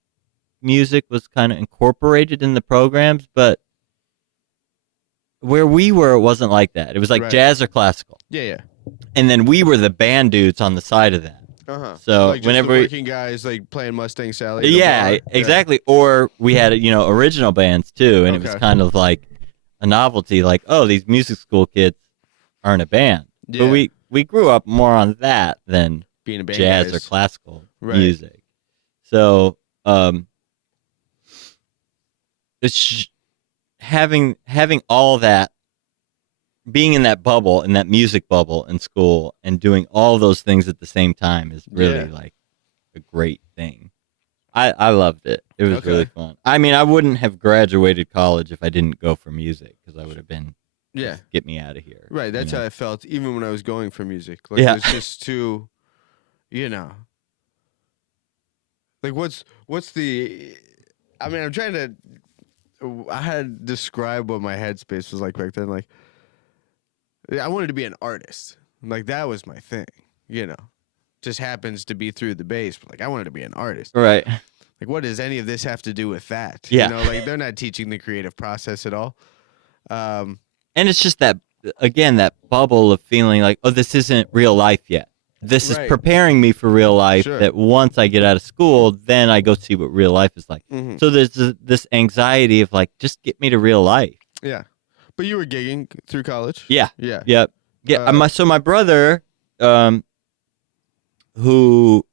music was kind of incorporated in the programs, but where we were, it wasn't like that. It was like jazz or classical. Yeah. And then we were the band dudes on the side of that. So like whenever the working guys like playing Mustang Sally. Yeah, exactly. Or we had original bands too, and it was kind of like a novelty. Like, oh, these music school kids are in a band. Yeah. But we grew up more on that than being a band jazz or classical music. So it's having all that, being in that bubble, in that music bubble in school, and doing all those things at the same time is really like a great thing. I loved it. It was really fun. I mean, I wouldn't have graduated college if I didn't go for music, because I would have been, get me out of here. Right, that's how I felt even when I was going for music. Like, Yeah. it was just too, like, what's the, I mean, I'm trying to, I had to describe what my headspace was like back then. Like, I wanted to be an artist. Like, that was my thing, Just happens to be through the bass, but, like, I wanted to be an artist. Right. Like, what does any of this have to do with that? Yeah. Like, they're not teaching the creative process at all. And it's just that, again, that bubble of feeling like, oh, this isn't real life yet. This is preparing me for real life, that once I get out of school, then I go see what real life is like. Mm-hmm. So there's this anxiety of, like, just get me to real life. Yeah. But you were gigging through college? Yeah. Yeah. Yep. Yeah. So my brother, who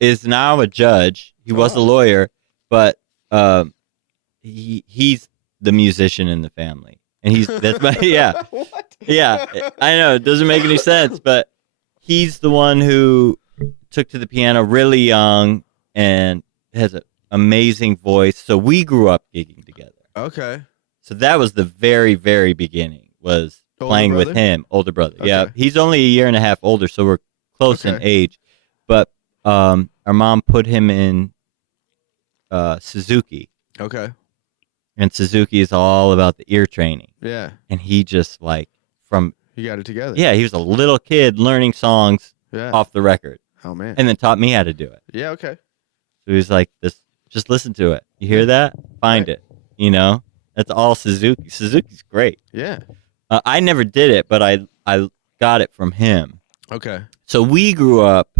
is now a judge, he was a lawyer, but he's the musician in the family. And that's my, What? Yeah, I know, it doesn't make any sense, but he's the one who took to the piano really young and has an amazing voice. So we grew up gigging together. Okay. So that was the very, very beginning, was playing with him, older brother. Okay. Yeah, he's only a year and a half older, so we're close in age. But our mom put him in Suzuki. Okay. And Suzuki is all about the ear training. Yeah. And he just, like, he got it together. Yeah, he was a little kid learning songs off the record. Oh, man. And then taught me how to do it. Yeah, okay. So he was like, just listen to it. You hear that? Find it. That's all Suzuki. Suzuki's great. Yeah. I never did it, but I got it from him. Okay. So we grew up,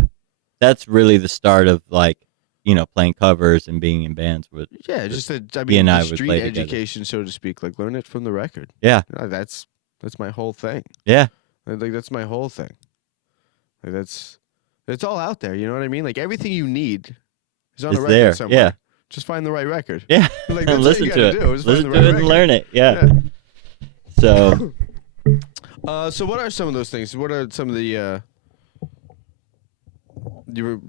that's really the start of, like, playing covers and being in bands with. Yeah, just the street education, so to speak. Like, learn it from the record. Yeah. That's my whole thing. Yeah. Like, that's my whole thing. Like, it's all out there. You know what I mean? Like, everything you need is on a record there. somewhere. Yeah. Just find the right record. Yeah. Like, that's listen what you to gotta it. do. Is Listen find to the right it record. and learn it. Yeah. So. So what are some of those things? What are some of the?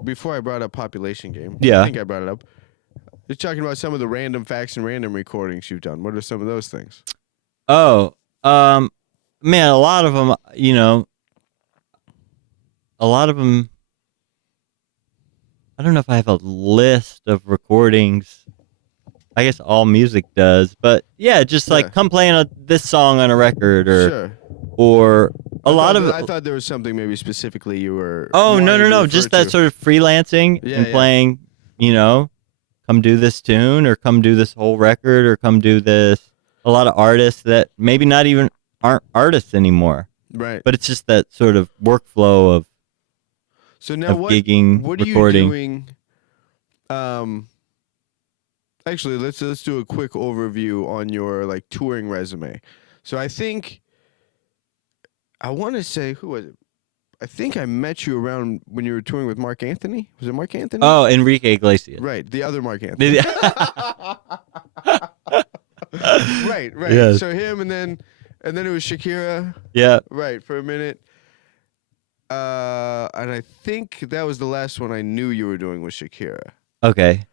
Before I brought up Population Game. Yeah. I think I brought it up. You're talking about some of the random facts and random recordings you've done. What are some of those things? Oh, man, a lot of them, I don't know if I have a list of recordings. I guess all music does, but yeah, just like come playing this song on a record, or I thought there was something maybe specifically you were. Oh, no, just that sort of freelancing and playing. Come do this tune, or come do this whole record, or come do this. A lot of artists that maybe not even aren't artists anymore, right? But it's just that sort of workflow of. So now, gigging, what are recording. You doing? Actually, let's do a quick overview on your, like, touring resume. So I want to say, who was it? I think I met you around when you were touring with Mark Anthony. Was it Mark Anthony? Oh, Enrique Iglesias. Right, the other Mark Anthony. Right. Yes. So him, and then it was Shakira. Yeah. Right, for a minute. And I think that was the last one I knew you were doing with Shakira. Okay.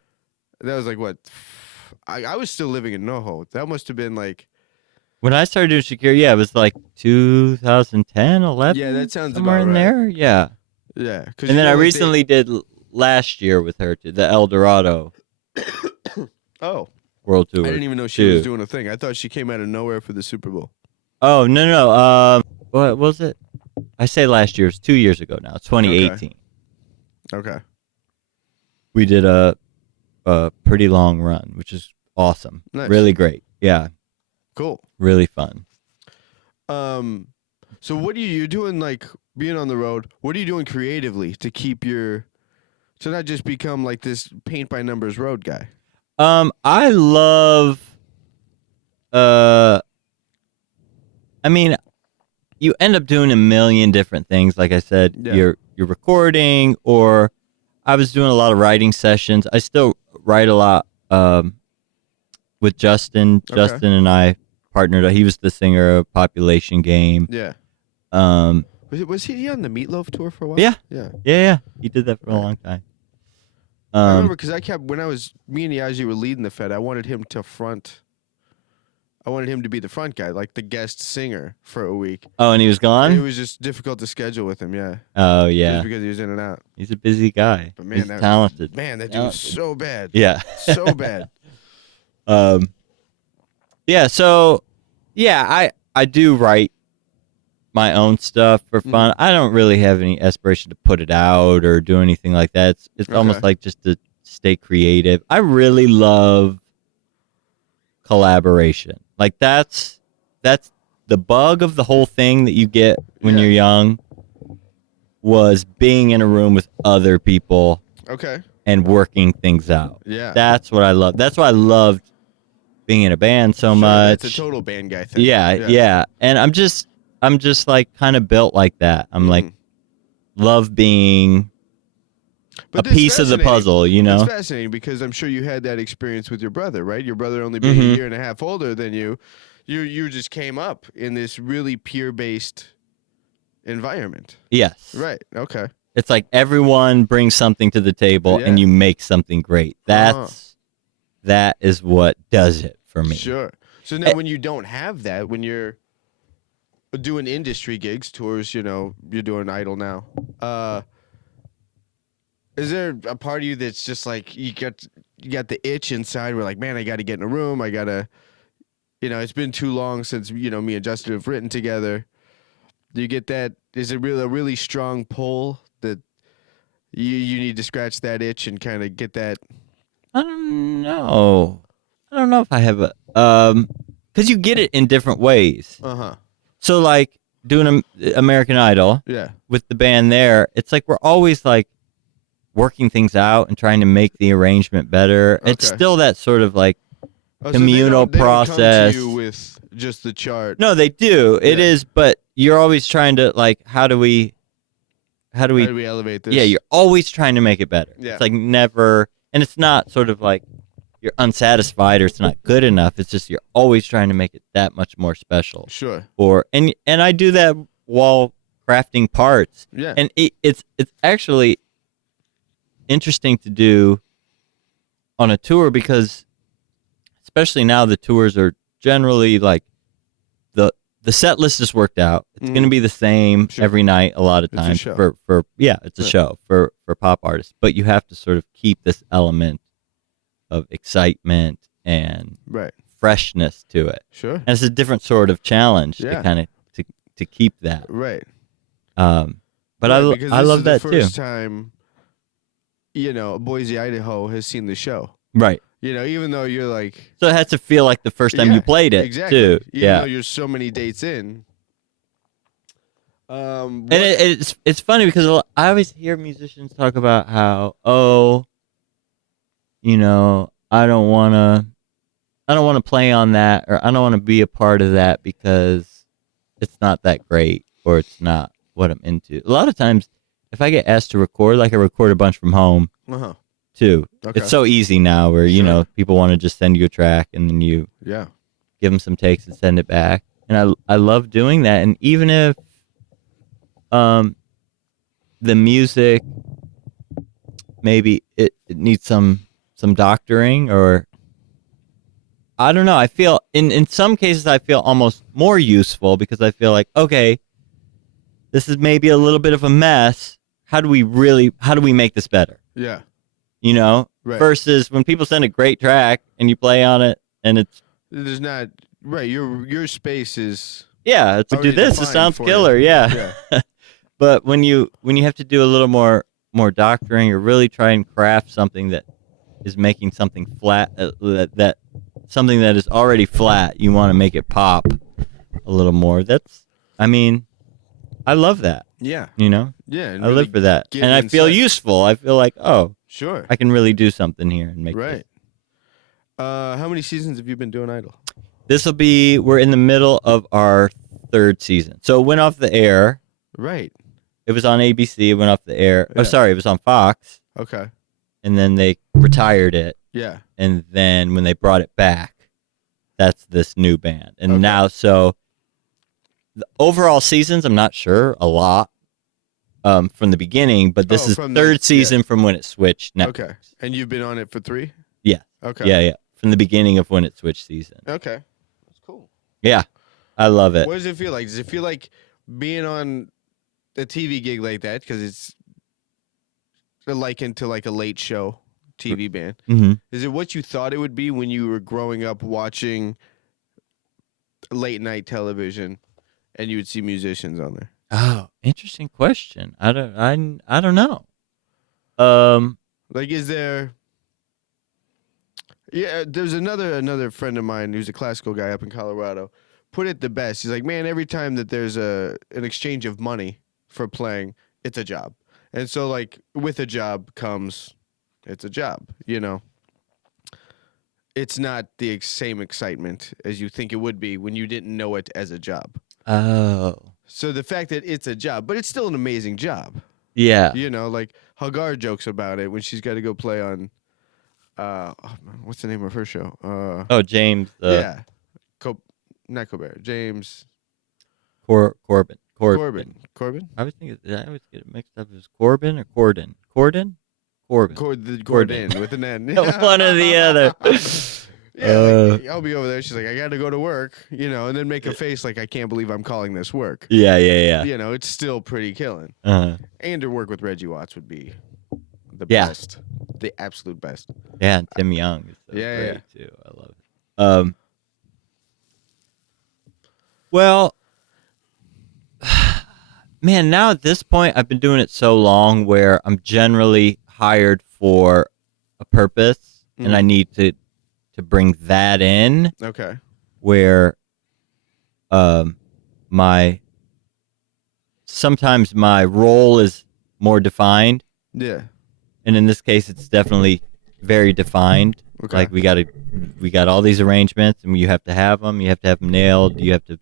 That was like what? I was still living in NoHo. That must have been like. When I started doing Shakira, it was like 2010, 11. Yeah, that sounds somewhere about in right. there. Yeah. Yeah. And then I recently did last year with her to the El Dorado. Oh. World Tour. I didn't even know she was doing a thing. I thought she came out of nowhere for the Super Bowl. Oh, no. What was it? I say last year. It's 2 years ago now. It's 2018. Okay. We did a pretty long run, which is awesome. Nice. Really great. Yeah. Cool. Really fun. So what are you doing, like, being on the road? What are you doing creatively to keep to not just become like this paint by numbers road guy? I love. I mean, you end up doing a million different things. Like I said, you're recording, or I was doing a lot of writing sessions. I still write a lot with Justin. Okay. Justin and I partnered. He was the singer of Population Game. Yeah. Was he on the Meatloaf tour for a while? Yeah. He did that for a long time. I remember because when me and Yaji were leading the Fed, I wanted him to be the front guy, like the guest singer for a week. Oh, and he was gone? And it was just difficult to schedule with him, yeah. Oh, yeah. Just because he was in and out. He's a busy guy. But man, he's talented. Man, that dude was so bad. Yeah. So bad. Yeah, so, yeah, I do write my own stuff for fun. I don't really have any aspiration to put it out or do anything like that. It's almost like just to stay creative. I really love collaboration. Like that's the bug of the whole thing that you get when you're young was being in a room with other people and working things out. Yeah. That's what I love. That's why I loved being in a band so much. It's a total band guy thing. Yeah. And I'm just like kind of built like that. I'm like love being a piece of the puzzle, you know? It's fascinating because I'm sure you had that experience with your brother, right? Your brother only being a year and a half older than you. You just came up in this really peer-based environment. Yes. Right. Okay. It's like everyone brings something to the table and you make something great. That is what does it for me. Sure. So now when you don't have that, when you're doing industry gigs, tours, you know, you're doing Idol now. Is there a part of you that's just like you got the itch inside where like, man, I got to get in a room. I got to, you know, it's been too long since, you know, me and Justin have written together. Do you get that? Is it really a really strong pull that you need to scratch that itch and kind of get that? I don't know. I don't know if I have a because you get it in different ways. So like doing American Idol, with the band there, it's like we're always like working things out and trying to make the arrangement better. It's still that sort of like communal process. They don't come to you with just the chart. No, they do. It is, but you're always trying to like, how do we elevate this? Yeah, you're always trying to make it better. Yeah. It's like never, and it's not sort of like you're unsatisfied or it's not good enough. It's just you're always trying to make it that much more special. Sure. And I do that while crafting parts. Yeah. And it's actually interesting to do on a tour because especially now the tours are generally like the set list is worked out. It's going to be the same every night a lot of times for it's a show for pop artists, but you have to sort of keep this element of excitement and freshness to it. Sure. And it's a different sort of challenge to kind of to keep that. Right. But I love that too. First time, you know, Boise, Idaho has seen the show. Right. You know, even though you're like... So it has to feel like the first time you played it, too. Even though you're so many dates in. And it's funny because I always hear musicians talk about how, you know, I don't want to play on that or I don't want to be a part of that because it's not that great or it's not what I'm into. A lot of times, if I get asked to record, like I record a bunch from home, too. Okay. It's so easy now where, you know, people want to just send you a track and then you give them some takes and send it back. And I love doing that. And even if the music, maybe it needs some doctoring or I don't know. I feel in some cases I feel almost more useful because I feel like, okay, this is maybe a little bit of a mess. How do we make this better? Yeah. You know, versus when people send a great track and you play on it and there's not your space is to do this. It sounds killer. Yeah. But when you have to do a little more doctoring or really try and craft something that is making something flat, that something that is already flat, you want to make it pop a little more. I love that. Yeah. You know? Yeah. I live for that. And I feel useful. I feel like, sure, I can really do something here and make it. How many seasons have you been doing Idol? We're in the middle of our third season. So it went off the air. Right. It was on ABC. It went off the air. Yeah. Oh, sorry. It was on Fox. Okay. And then they retired it. Yeah. And then when they brought it back, that's this new band. And now, so the overall seasons, I'm not sure, a lot. from the beginning, but this is third season from when it switched Netflix. Okay. And you've been on it for 3? Yeah. Okay. Yeah. From the beginning of when it switched season. Okay. That's cool. Yeah. I love it. What does it feel like? Does it feel like being on a TV gig like that? Because it's likened to like a late show TV band. Mm-hmm. Is it what you thought it would be when you were growing up watching late night television and you would see musicians on there? Oh, interesting question. I don't know. Like, is there? Yeah, there's another friend of mine who's a classical guy up in Colorado. Put it the best. He's like, man, every time that there's an exchange of money for playing, it's a job. And so, like, with a job comes, it's a job. You know, it's not the same excitement as you think it would be when you didn't know it as a job. Oh. So the fact that it's a job, but it's still an amazing job. Yeah. You know, like Hagar jokes about it when she's got to go play on, what's the name of her show? James. Yeah. Not Colbert. James. Corbin. Corbin. I always get it mixed up as Corbin or Corden. Corbin. Gordon with an N. One or the other. Yeah, like, I'll be over there. She's like, I got to go to work, you know, and then make a face like, I can't believe I'm calling this work. Yeah. You know, it's still pretty killing. Uh-huh. And to work with Reggie Watts would be the best. The absolute best. Yeah, and Tim Young is so great too. I love it. Well, man, now at this point, I've been doing it so long where I'm generally hired for a purpose, and I need to bring that in. Okay. Where sometimes my role is more defined. Yeah. And in this case, it's definitely very defined. Okay. Like we got all these arrangements, and you have to have them. You have to have them nailed. You have to,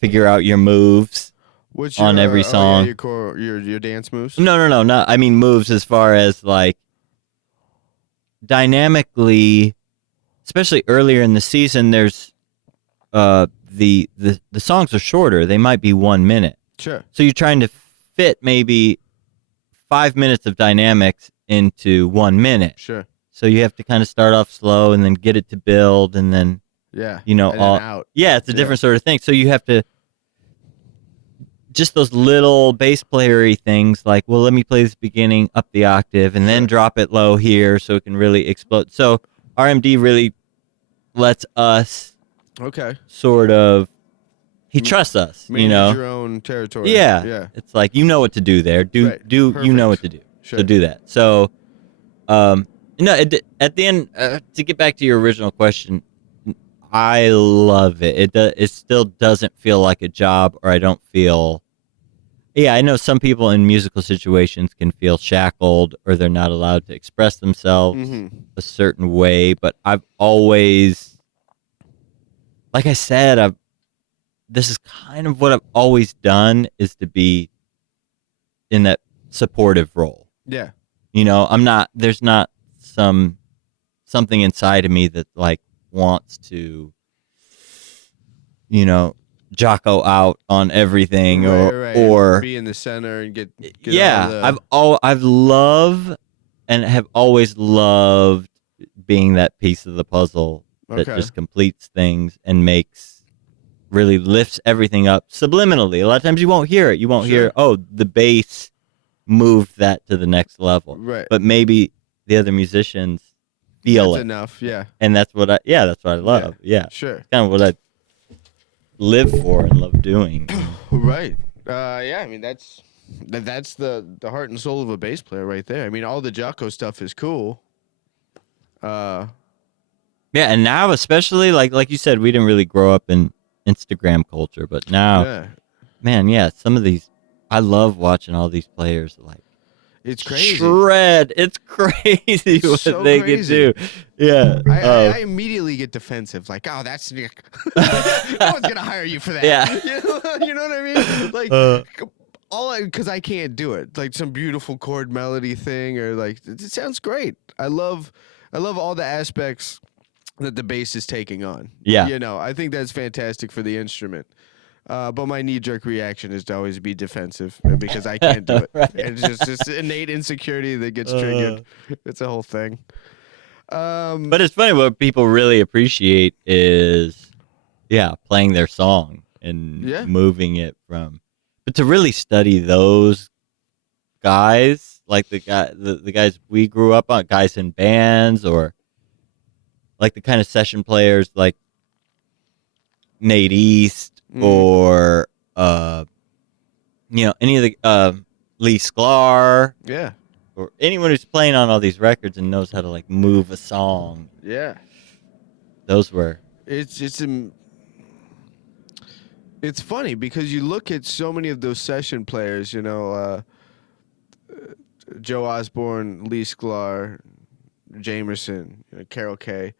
figure out your moves on every song. Your dance moves? No. Not. I mean moves as far as like dynamically, especially earlier in the season. There's the songs are shorter. They might be 1 minute. Sure. So you're trying to fit maybe 5 minutes of dynamics into 1 minute. Sure. So you have to kind of start off slow and then get it to build and then out. Yeah, it's a different sort of thing. So you have to just those little bass player-y things like, well, let me play this beginning up the octave and then drop it low here so it can really explode. So RMD really lets us sort of he trusts us, manage your own territory. Yeah. It's like you know what to do there. Perfect. You know what to do. Sure. So do that. So at the end to get back to your original question, I love it. It still doesn't feel like a job, or I don't feel. Yeah, I know some people in musical situations can feel shackled, or they're not allowed to express themselves a certain way. But I've always, like I said, this is kind of what I've always done, is to be in that supportive role. Yeah. You know, there's not something inside of me that like wants to, Jocko out on everything or be in the center and get I've loved and have always loved being that piece of the puzzle that just completes things and really lifts everything up subliminally. A lot of times you won't hear it. You won't hear, the bass moved that to the next level. Right. But maybe the other musicians feel that's it. enough, yeah. And that's what I love. Yeah. Sure. Kind of what I live for and love doing. Right. I mean that's the heart and soul of a bass player right there. I mean, all the Jocko stuff is cool. Yeah, and now especially like you said, we didn't really grow up in Instagram culture, but now man, some of these I love watching all these players like it's crazy. Shred. It's crazy what so they crazy. can do. Yeah. I immediately get defensive. Like, oh, that's Nick. No one's going to hire you for that. Yeah. You know what I mean? Like, because I can't do it. Like some beautiful chord melody thing, or like, it sounds great. I love all the aspects that the bass is taking on. Yeah. I think that's fantastic for the instrument. But my knee-jerk reaction is to always be defensive because I can't do it. Right. It's just innate insecurity that gets triggered. It's a whole thing. But it's funny, what people really appreciate is, playing their song and moving it from. But to really study those guys, like the guys we grew up on, guys in bands, or like the kind of session players like Nate East, or any of the Lee Sklar, or anyone who's playing on all these records and knows how to like move a song. Those were it's funny because you look at so many of those session players, Joe Osborne, Lee Sklar, Jamerson, Carol Kay.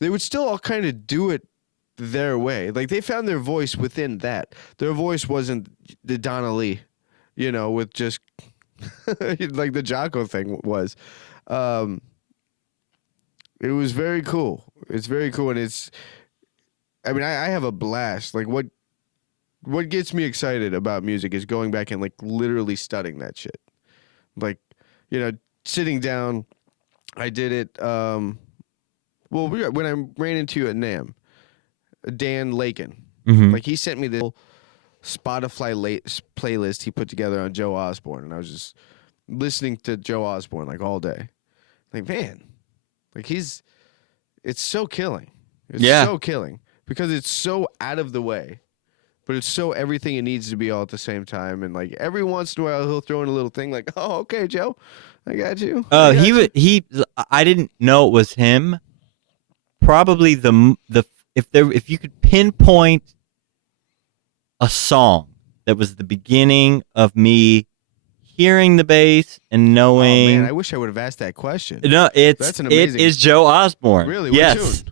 They would still all kind of do it their way. Like, they found their voice within that. Their voice wasn't the Donna Lee, with just like the Jocko thing was. It was very cool. It's very cool, and I have a blast. Like, what gets me excited about music is going back and like literally studying that shit. Like, sitting down, I did it. When I ran into you at NAMM, Dan Lakin, like, he sent me the Spotify playlist he put together on Joe Osborne, and I was just listening to Joe Osborne like all day. Like, man, like, it's so killing. It's so killing because it's so out of the way, but it's so everything it needs to be all at the same time. And like every once in a while, he'll throw in a little thing like, "Oh, okay, Joe, I got you." I didn't know it was him. Probably if you could pinpoint a song that was the beginning of me hearing the bass and knowing. Oh man, I wish I would have asked that question. No, it is Joe Osborne. Really? Yes.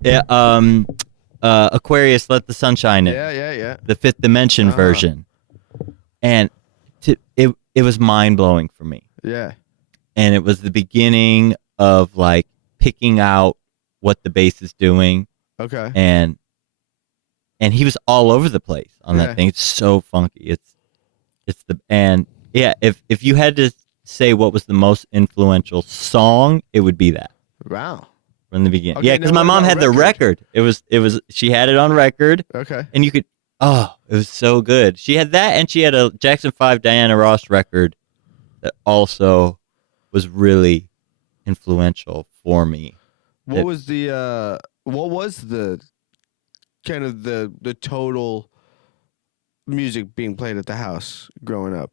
Aquarius, Let the Sunshine In. Yeah. The Fifth Dimension version, and it was mind blowing for me. Yeah. And it was the beginning of like picking out what the bass is doing. Okay. And he was all over the place on that thing. It's so funky. If you had to say what was the most influential song, it would be that. Wow. From the beginning. Okay, because my mom had the record. She had it on record. Okay. And it was so good. She had that, and she had a Jackson 5 Diana Ross record that also was really influential for me. What was the kind of the total music being played at the house growing up?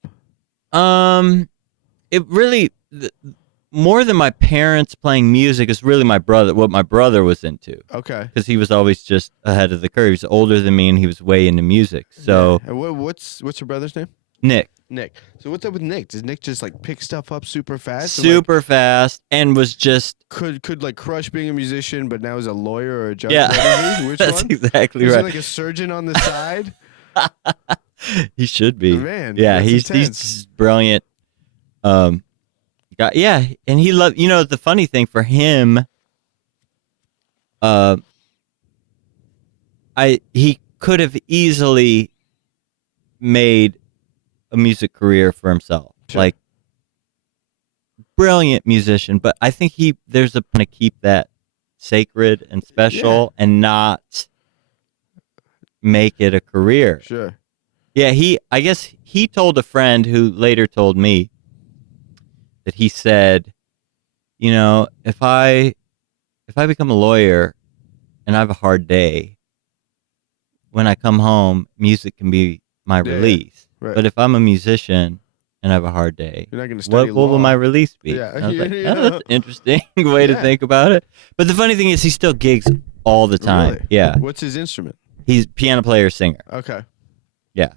It really more than my parents playing music is really what my brother was into. Okay. Because he was always just ahead of the curve. He was older than me, and he was way into music. So. Yeah. And what's your brother's name? Nick. So what's up with Nick? Does Nick just like pick stuff up super fast? Fast, and was just could like crush being a musician, but now is a lawyer or a judge? Yeah, Which that's one? exactly is right. He like a surgeon on the side? He should be. Man, yeah, he's just brilliant. And he loved. The funny thing for him, he could have easily made a music career for himself. Sure. Like, brilliant musician, but I think there's a point to keep that sacred and special and not make it a career. Sure. Yeah, I guess he told a friend who later told me that he said, if I become a lawyer and I have a hard day, when I come home, music can be my release. Right. But if I'm a musician and I have a hard day, you're not going to study what will my release be? Yeah. I was like, that's an interesting way to think about it. But the funny thing is, he still gigs all the time. Really? Yeah. What's his instrument? He's piano player, singer. Okay. Yeah.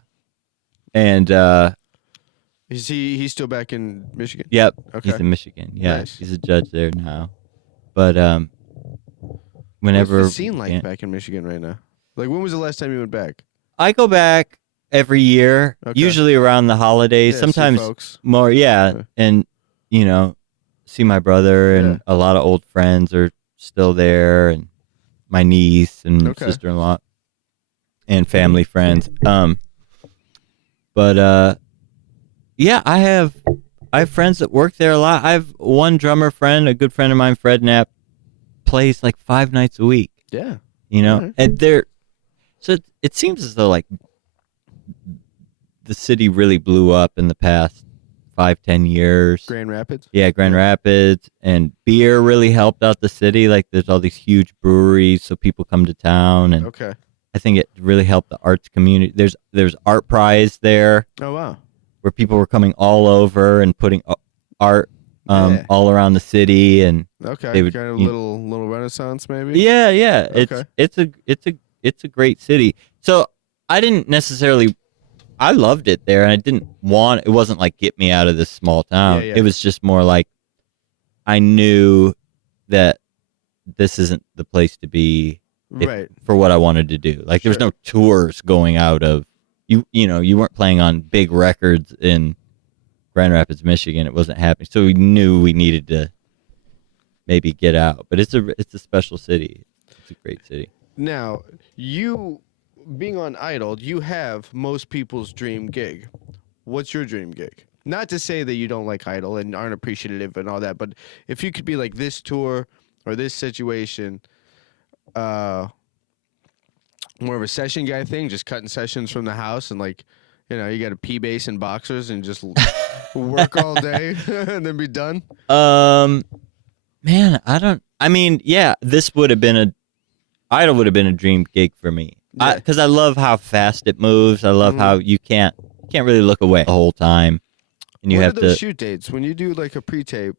And is he still back in Michigan? Yep. Okay. He's in Michigan. Yeah. Nice. He's a judge there now. But whenever what's the scene like back in Michigan right now? Like, when was the last time you went back? I go back every year, usually around the holidays. Sometimes more. Yeah. And see my brother, and a lot of old friends are still there, and my niece and sister-in-law and family friends. But yeah, I have friends that work there a lot. I have one drummer friend, a good friend of mine, Fred Knapp, plays like 5 nights a week. Yeah. And so it seems as though like the city really blew up in the past 5-10 years. Grand Rapids? Yeah, Grand Rapids. And beer really helped out the city. Like there's all these huge breweries, so people come to town. And I think it really helped the arts community. There's Art Prize there. Oh, wow. Where people were coming all over and putting art all around the city. And they would, kind of little Renaissance maybe? Yeah. It's a great city. So I didn't necessarily... I loved it there, and it wasn't like get me out of this small town. It was just more like I knew that this isn't the place to be for what I wanted to do. Like there was no tours going out of you weren't playing on big records in Grand Rapids, Michigan. It wasn't happening. So we knew we needed to maybe get out. But it's a special city. It's a great city. Now, you being on Idol, you have most people's dream gig. What's your dream gig? Not to say that you don't like Idol and aren't appreciative and all that, but if you could be like this tour or this situation, more of a session guy thing, just cutting sessions from the house and like, you got a P bass and boxers and just work all day and then be done. Man, this would have been Idol would have been a dream gig for me. Because I love how fast it moves. I love how you can't really look away the whole time, and you have to shoot dates when you do like a pre-tape.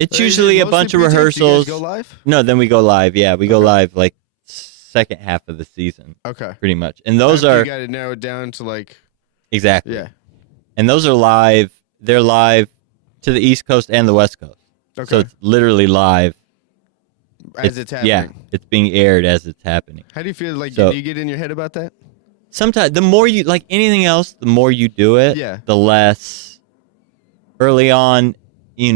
It's usually a bunch of rehearsals. Do you guys go live? No, then we go live. Yeah, we go live like second half of the season. Okay, pretty much. And those are you got to narrow it down to like exactly. Yeah, and those are live. They're live to the East Coast and the West Coast. Okay, so it's literally live. As it's happening. Yeah, it's being aired as it's happening. How do you feel? Like, do you get in your head about that? Sometimes, the more you, like anything else, the more you do it, the less, early on, you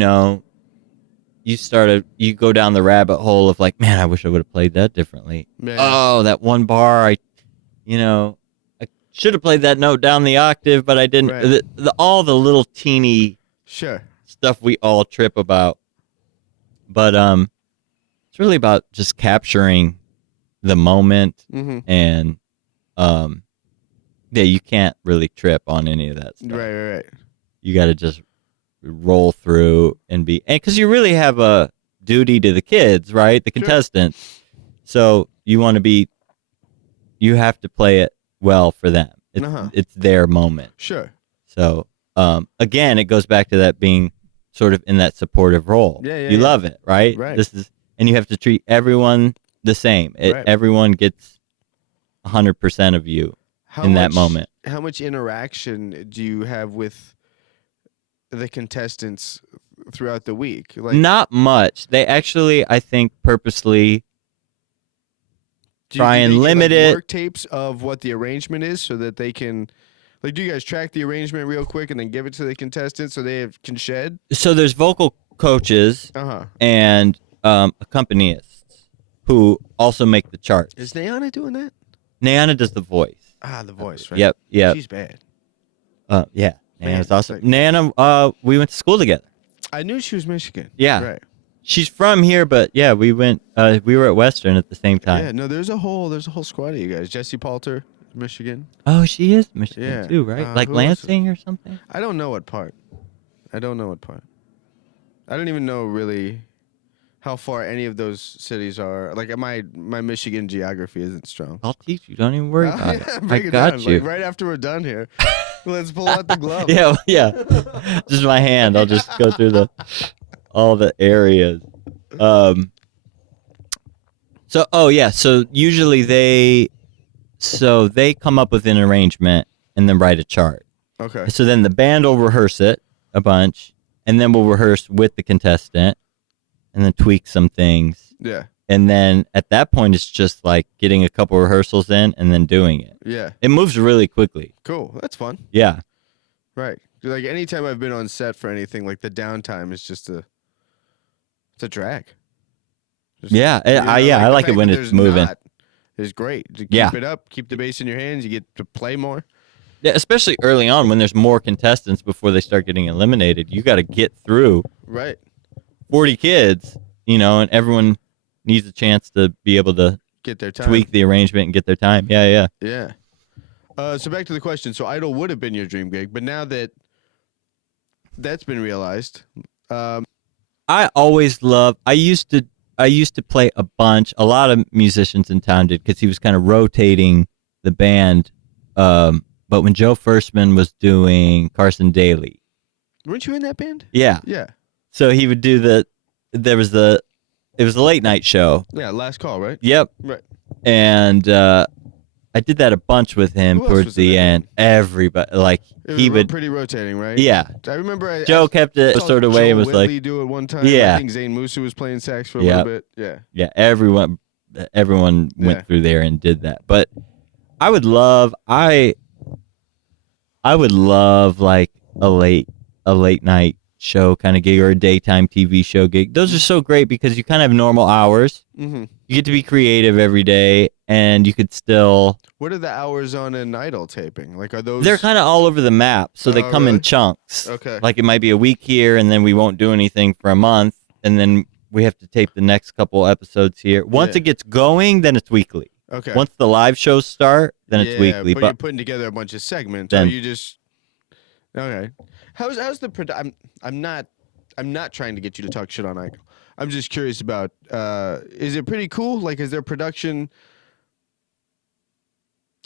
go down the rabbit hole of like, man, I wish I would have played that differently. Man. Oh, that one bar, I should have played that note down the octave, but I didn't. Right. All the little teeny stuff we all trip about. But, it's really about just capturing the moment, and you can't really trip on any of that stuff. Right. You got to just roll through and because you really have a duty to the kids, right? The contestants. So you have to play it well for them. It's their moment. Sure. So again, it goes back to that being sort of in that supportive role. You love it, right? Right. And you have to treat everyone the same. Everyone gets 100% of you in that moment. How much interaction do you have with the contestants throughout the week? Like, not much. They actually, I think, purposely try and limit it. Work tapes of what the arrangement is so that they can... Like, do you guys track the arrangement real quick and then give it to the contestants so they can shed? So there's vocal coaches and... accompanists who also make the charts. Is Nayana doing that? Nayana does the voice. The voice, right? Yep. She's bad. Yeah. Nayana's awesome. Nayana, we went to school together. I knew she was Michigan. Yeah. Right. She's from here, but yeah, we were at Western at the same time. Yeah, no, there's a whole squad of you guys. Jesse Palter, Michigan. Oh, she is Michigan too, right? Like Lansing or something? I don't know what part. I don't even know really how far any of those cities are. Like my Michigan geography isn't strong. I'll teach you. Don't even worry about it. I got down. you. Like right after we're done here, let's pull out the glove. yeah. Just my hand. I'll just go through all the areas. So usually they come up with an arrangement and then write a chart. Okay. So then the band will rehearse it a bunch, and then we'll rehearse with the contestant, and then tweak some things. Yeah. And then at that point, it's just like getting a couple rehearsals in and then doing it. Yeah. It moves really quickly. Cool. That's fun. Yeah. Right. Like anytime I've been on set for anything, like the downtime is just it's a drag. I like it when it's moving. It's great. Keep it up. Keep the bass in your hands. You get to play more. Yeah, especially early on when there's more contestants before they start getting eliminated. You got to get through 40 kids, and everyone needs a chance to be able to get their time, tweak the arrangement and get their time. Yeah. So back to the question. So Idol would have been your dream gig, but now that that's been realized, I used to play a bunch. A lot of musicians in town did because he was kind of rotating the band. But when Joe Firstman was doing Carson Daly, weren't you in that band? Yeah. So he would do it was a late night show. Yeah, Last Call, right? Yep. Right. And I did that a bunch with him towards the end. Everybody, he would pretty rotating, right? Yeah. I remember Joe kept it a sort of way. It was Whitley like do it one time. Yeah. I think Zane Musa was playing sax for a little bit. Yeah. Yeah. Everyone went through there and did that. But I would love like a late night show kind of gig or a daytime TV show gig. Those are so great because you kind of have normal hours. Mm-hmm. You get to be creative every day, and you could still. What are the hours on an Idol taping? Like, are those? They're kind of all over the map, so they come in chunks. Okay. Like it might be a week here, and then we won't do anything for a month, and then we have to tape the next couple episodes here. Once it gets going, then it's weekly. Okay. Once the live shows start, then it's weekly. But you're putting together a bunch of segments. Or you just okay? How's the production? I'm not trying to get you to talk shit on Idol. I'm just curious about. Is it pretty cool? Like, is their production,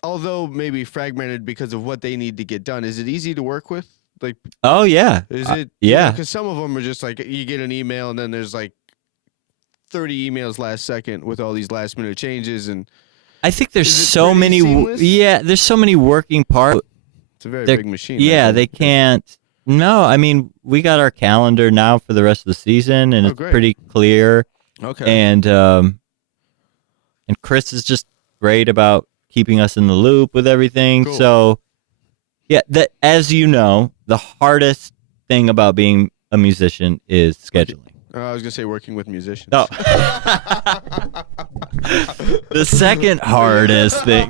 although maybe fragmented because of what they need to get done, is it easy to work with? Like, oh yeah, is it? Yeah, because some of them are just like you get an email and then there's like 30 emails last second with all these last minute changes and. I think there's so many. There's so many working parts. It's a very big machine. Yeah, they can't. No, I mean we got our calendar now for the rest of the season, and it's pretty clear. Okay. And Chris is just great about keeping us in the loop with everything. Cool. So, yeah, that as you know, the hardest thing about being a musician is scheduling. I was gonna say working with musicians. No. The second hardest thing,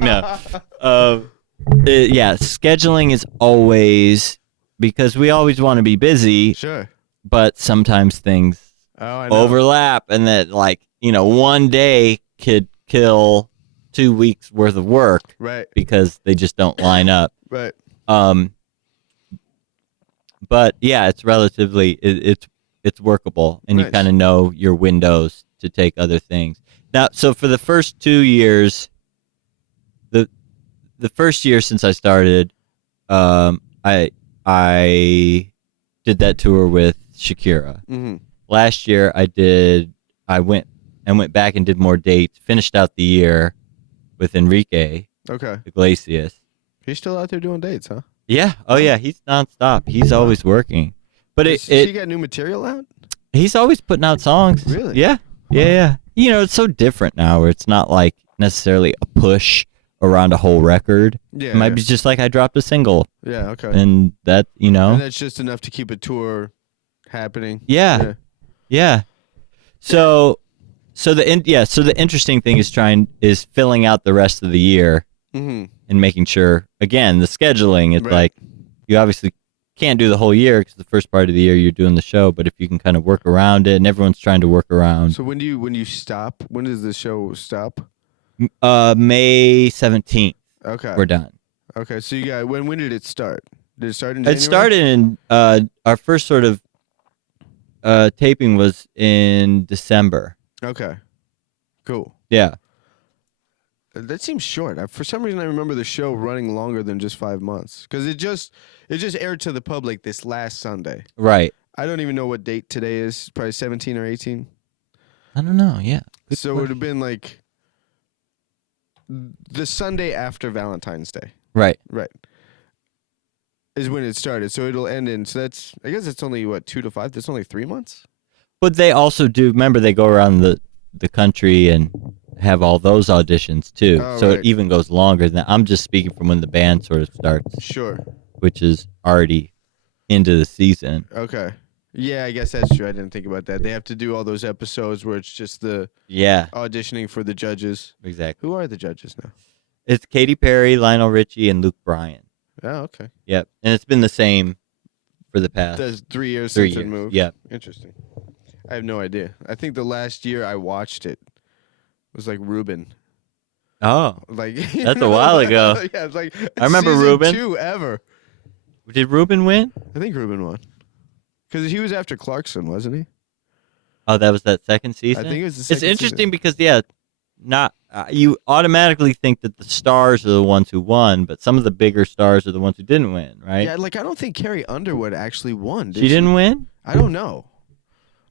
scheduling is always because we always want to be busy. Sure. But sometimes things overlap, and that one day could kill 2 weeks worth of work. Right. Because they just don't line up. Right. But yeah, it's relatively it's workable, and you kind of know your windows to take other things. Now, so for the first 2 years, the first year since I started, I did that tour with Shakira. Mm-hmm. Last year, I went back and did more dates. Finished out the year with Enrique. Okay. Iglesias. He's still out there doing dates, huh? Yeah. Oh yeah. He's nonstop. He's always working. But he got new material out? He's always putting out songs. Really? Yeah. Yeah. It's so different now where it's not like necessarily a push around a whole record. Yeah. It might be just like I dropped a single. Yeah, okay. And that, And that's just enough to keep a tour happening. Yeah. So the interesting thing is filling out the rest of the year and making sure, again, the scheduling, it's like you obviously can't do the whole year because the first part of the year you're doing the show, but if you can kind of work around it, and everyone's trying to work around. So when you stop? When does the show stop? May 17th. Okay. We're done. Okay, so you got when did it start? Did it start in January? It started in our first sort of taping was in December. Okay. Cool. Yeah. That seems short. For some reason, I remember the show running longer than just 5 months because it just aired to the public this last Sunday. Right. I don't even know what date today is. Probably 17 or 18. I don't know. Yeah. So it would have been like the Sunday after Valentine's Day. Right. Right. Is when it started. So it'll end in. So I guess it's only 2 to 5. That's only 3 months. But they also do. Remember, they go around the country and have all those auditions too, so it even goes longer than that. I'm just speaking from when the band sort of starts. Sure. Which is already into the season. Okay. Yeah, I guess that's true. I didn't think about that. They have to do all those episodes where it's just the auditioning for the judges. Exactly. Who are the judges now? It's Katy Perry, Lionel Richie, and Luke Bryan. Oh, okay. Yep. And it's been the same for the past 3 years since it moved. Yep. Interesting. I have no idea. I think the last year I watched it was like Ruben. Oh. Like that's a while ago. Yeah, it's like I remember Ruben. 2 ever. Did Ruben win? I think Ruben won. Because he was after Clarkson, wasn't he? Oh, that was that second season? I think it was the second season. It's interesting because, not you automatically think that the stars are the ones who won, but some of the bigger stars are the ones who didn't win, right? Yeah, like I don't think Carrie Underwood actually won. She didn't win? I don't know.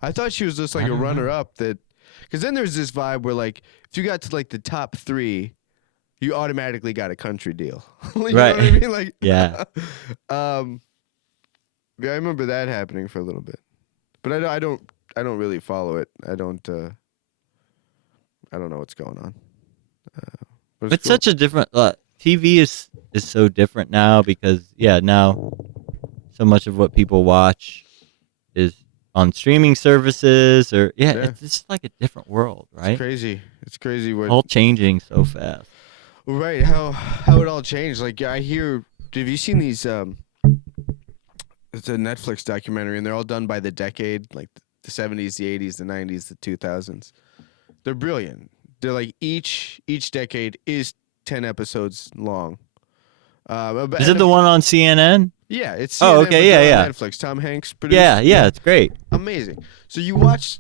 I thought she was just like a runner-up. Because then there's this vibe where like if you got to like the top 3, you automatically got a country deal. You right. know what I mean? Like, yeah. Yeah, I remember that happening for a little bit, but I don't really follow it. I don't know what's going on. But it's cool. Such a different TV is so different now because now so much of what people watch is on streaming services or it's just like a different world, right? It's crazy what all changing so fast. Right, how it all changed. Like I hear, have you seen these it's a Netflix documentary and they're all done by the decade, like the 70s, the 80s, the 90s, the 2000s. They're brilliant. They're like each decade is 10 episodes long. Is it the one on CNN? Yeah, it's CNN, okay, on Netflix. Tom Hanks produced. Yeah, it's great. Amazing. So you watched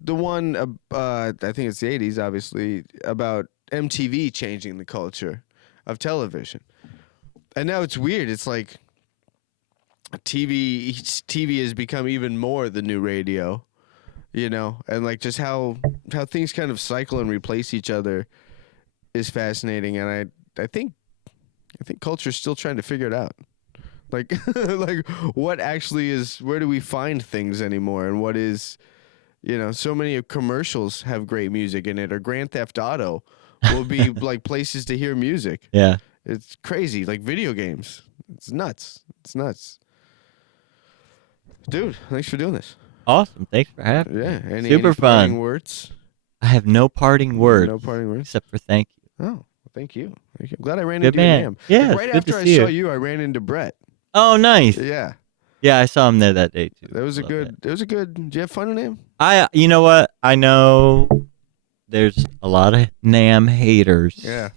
the one, I think it's the 80s, obviously, about MTV changing the culture of television. And now it's weird. It's like TV has become even more the new radio, and like just how things kind of cycle and replace each other is fascinating. And I think culture's still trying to figure it out. Like like what actually is, where do we find things anymore, and what is, so many commercials have great music in it, or Grand Theft Auto will be like places to hear music. Yeah, it's crazy. Like video games, it's nuts. Dude, thanks for doing this. Awesome. Thanks for having me. Yeah. Super fun. Parting words? I have no parting words. No parting words? Except for thank you. Oh, well, thank you. I'm glad I ran good into man. your man. Yeah, like right after I saw you, I ran into Brett. Oh, nice. Yeah. Yeah, I saw him there that day, too. That was a good, did you have fun with him? You know what? I know there's a lot of NAMM haters. Yeah.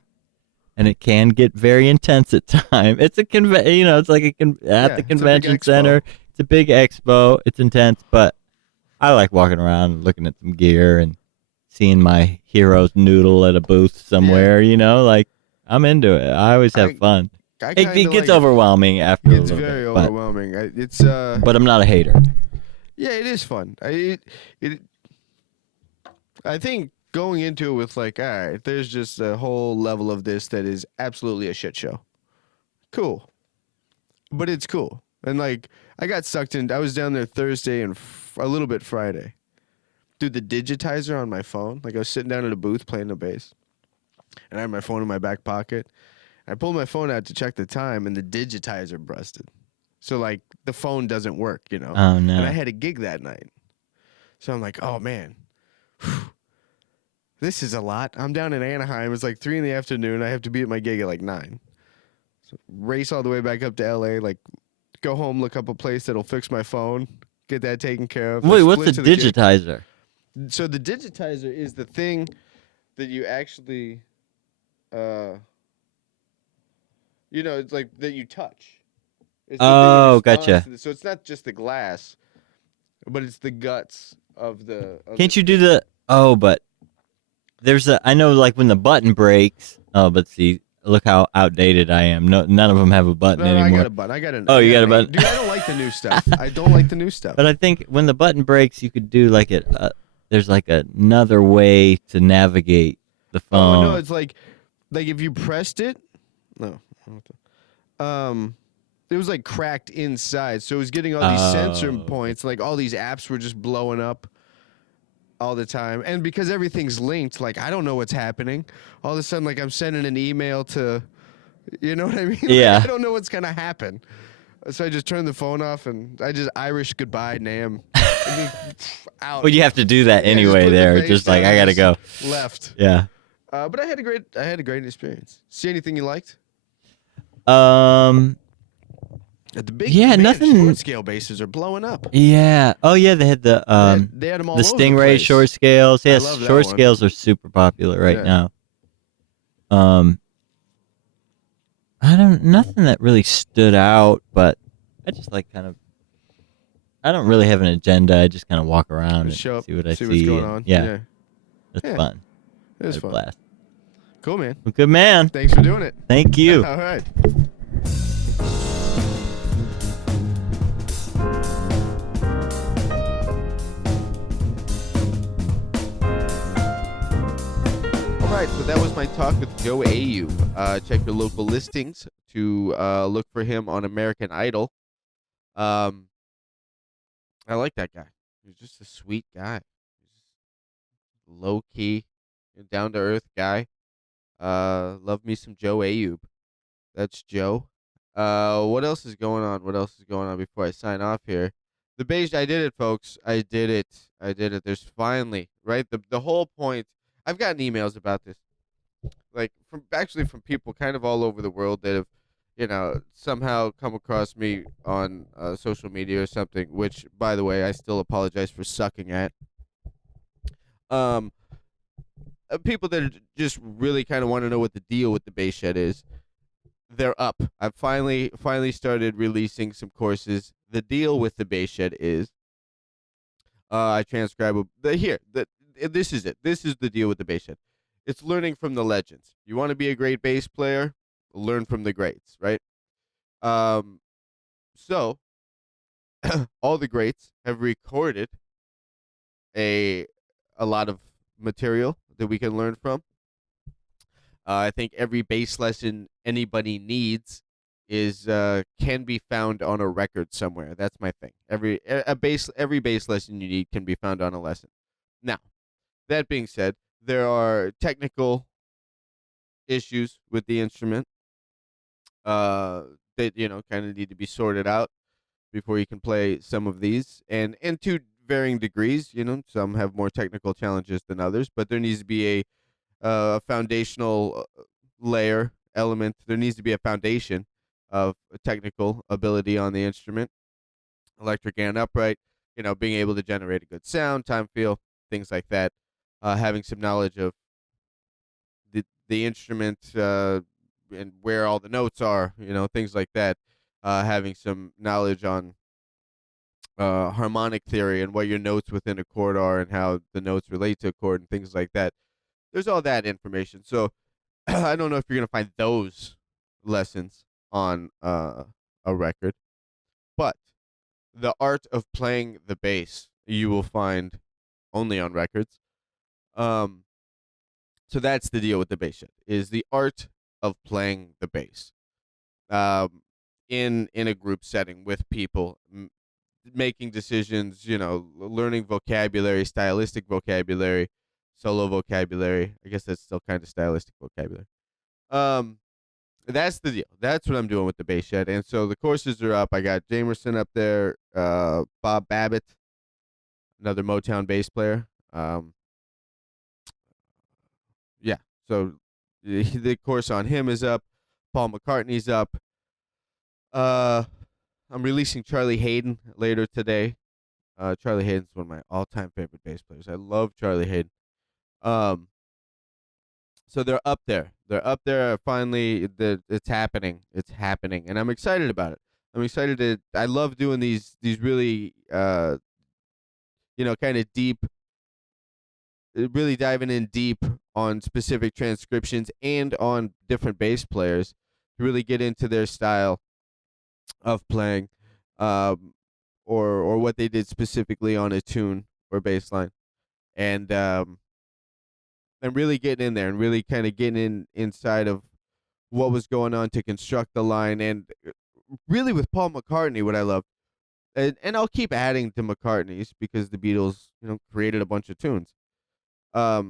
And it can get very intense at times. It's a it's like at the convention center. It's a big expo. It's intense, but I like walking around and looking at some gear and seeing my heroes noodle at a booth somewhere. Like I'm into it. I always have fun. It gets overwhelming after a little bit. It's very overwhelming. But I'm not a hater. Yeah, it is fun. I think going into it with like, all right, there's just a whole level of this that is absolutely a shit show. Cool. But it's cool. And like, I got sucked in. I was down there Thursday and a little bit Friday. Dude, the digitizer on my phone, like I was sitting down at a booth playing the bass, and I had my phone in my back pocket. I pulled my phone out to check the time, and the digitizer busted. So like, the phone doesn't work, Oh, no. And I had a gig that night. So I'm like, oh, man. This is a lot. I'm down in Anaheim. It's like 3 p.m. I have to be at my gig at like 9. So race all the way back up to LA, like go home, look up a place that'll fix my phone, get that taken care of. Wait, what's the digitizer? So the digitizer is the thing that you actually, it's like that you touch. Gotcha. So it's not just the glass, but it's the guts of the. Can't you do the? Oh, but. I know like when the button breaks. Oh, but see, look how outdated I am. No, none of them have a button anymore. I got a button. You got a button. Dude, I don't like the new stuff. I don't like the new stuff. But I think when the button breaks, you could do like there's like another way to navigate the phone. Oh no, it's like if you pressed it. No. It was like cracked inside, so it was getting all these sensor points. Like all these apps were just blowing up all the time, and because everything's linked, like I don't know what's happening. All of a sudden, like I'm sending an email to, you know what I mean? Yeah. Like, I don't know what's gonna happen. So I just turned the phone off and I just Irish goodbye Nam. Out. Well, you have to do that anyway. Just like I gotta go. Left. Yeah. But I had a great experience. See anything you liked? At the big nothing. Short scale basses are blowing up. Yeah. Oh yeah, they had the they had them all the over Stingray the place. short scales. Yes, love that short one. scales are super popular right now. Nothing that really stood out, but I just like kind of. I don't really have an agenda. I just kind of walk around and see what I see. What's going on. Yeah. That's fun. It was fun. Blast. Cool, man. Well, good man. Thanks for doing it. Thank you. All right. All right, so that was my talk with Joe Ayoub. Check your local listings to look for him on American Idol. I like that guy. He's just a sweet guy. Low key, down to earth guy. Love me some Joe Ayoub. That's Joe. What else is going on? Before I sign off here? The bass, I did it, folks. I did it. There's finally, right? The whole point. I've gotten emails about this, like from people kind of all over the world that have, somehow come across me on social media or something. Which, by the way, I still apologize for sucking at. People that just really kind of want to know what the deal with the bass shed is. They're up. I've finally started releasing some courses. The deal with the bass shed is, I transcribe this is it. This is the deal with the bass shed. It's learning from the legends. You want to be a great bass player? Learn from the greats, right? So all the greats have recorded a lot of material that we can learn from. I think every bass lesson anybody needs is can be found on a record somewhere. That's my thing. Every bass lesson you need can be found on a lesson. Now, that being said, there are technical issues with the instrument that kind of need to be sorted out before you can play some of these, and to varying degrees. Some have more technical challenges than others, but there needs to be a foundational layer element. There needs to be a foundation of technical ability on the instrument, electric and upright. Being able to generate a good sound, time feel, things like that. Having some knowledge of the instrument and where all the notes are, things like that. Having some knowledge on harmonic theory and what your notes within a chord are and how the notes relate to a chord and things like that. There's all that information. So I don't know if you're going to find those lessons on a record, but the art of playing the bass you will find only on records. So that's the deal with the bass shed, is the art of playing the bass in a group setting with people, making decisions, learning vocabulary, stylistic vocabulary, solo vocabulary. I guess that's still kind of stylistic vocabulary. That's the deal. That's what I'm doing with the bass shed. And so the courses are up. I got Jamerson up there, Bob Babbitt, another Motown bass player. Yeah. So the course on him is up. Paul McCartney's up. I'm releasing Charlie Hayden later today. Charlie Hayden's one of my all-time favorite bass players. I love Charlie Hayden. So they're up there. Finally, it's happening. It's happening, and I'm excited about it. I'm excited I love doing these really, kind of deep, really diving in deep on specific transcriptions and on different bass players to really get into their style of playing, or what they did specifically on a tune or bass line, and really getting in there and really kind of getting inside of what was going on to construct the line. And really with Paul McCartney, what I love, and I'll keep adding to McCartney's because the Beatles, created a bunch of tunes. But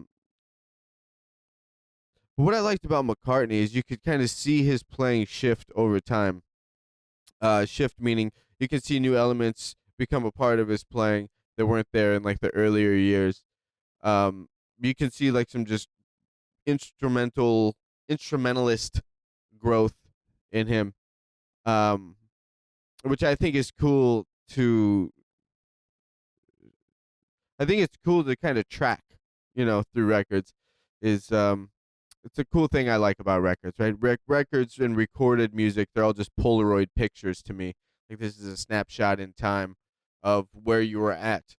what I liked about McCartney is you could kind of see his playing shift over time. shift, meaning you can see new elements become a part of his playing that weren't there in like the earlier years. You can see like some just instrumentalist growth in him, um, which I think is cool to. I think it's cool to kind of track, through records. Is It's a cool thing I like about records, right? Records and recorded music, they're all just Polaroid pictures to me. Like this is a snapshot in time of where you were at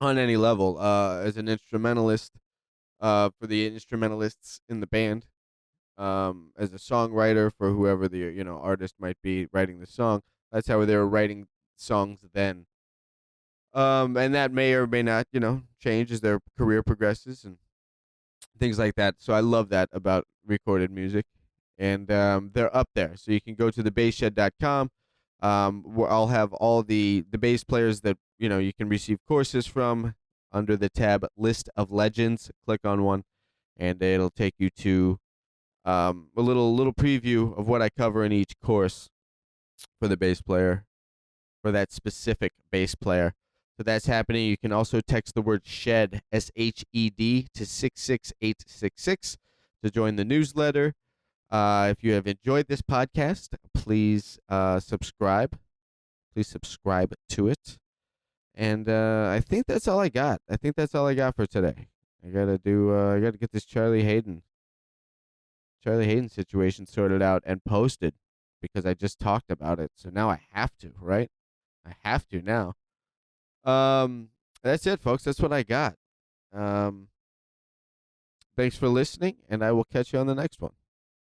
on any level. As an instrumentalist, for the instrumentalists in the band, as a songwriter for whoever the artist might be writing the song. That's how they were writing songs then. And that may or may not, change as their career progresses and things like that. So I love that about recorded music, and they're up there. So you can go to thebassshed.com. Where I'll have all the bass players that you can receive courses from under the tab List of Legends. Click on one, and it'll take you to a little preview of what I cover in each course for the bass player, for that specific bass player. So that's happening. You can also text the word SHED, SHED, to 66866 to join the newsletter. If you have enjoyed this podcast, please subscribe. Please subscribe to it. And I think that's all I got. I think that's all I got for today. I gotta get this Charlie Hayden situation sorted out and posted because I just talked about it. So now I have to, right? I have to now. That's it, folks. That's what I got. Thanks for listening, and I will catch you on the next one.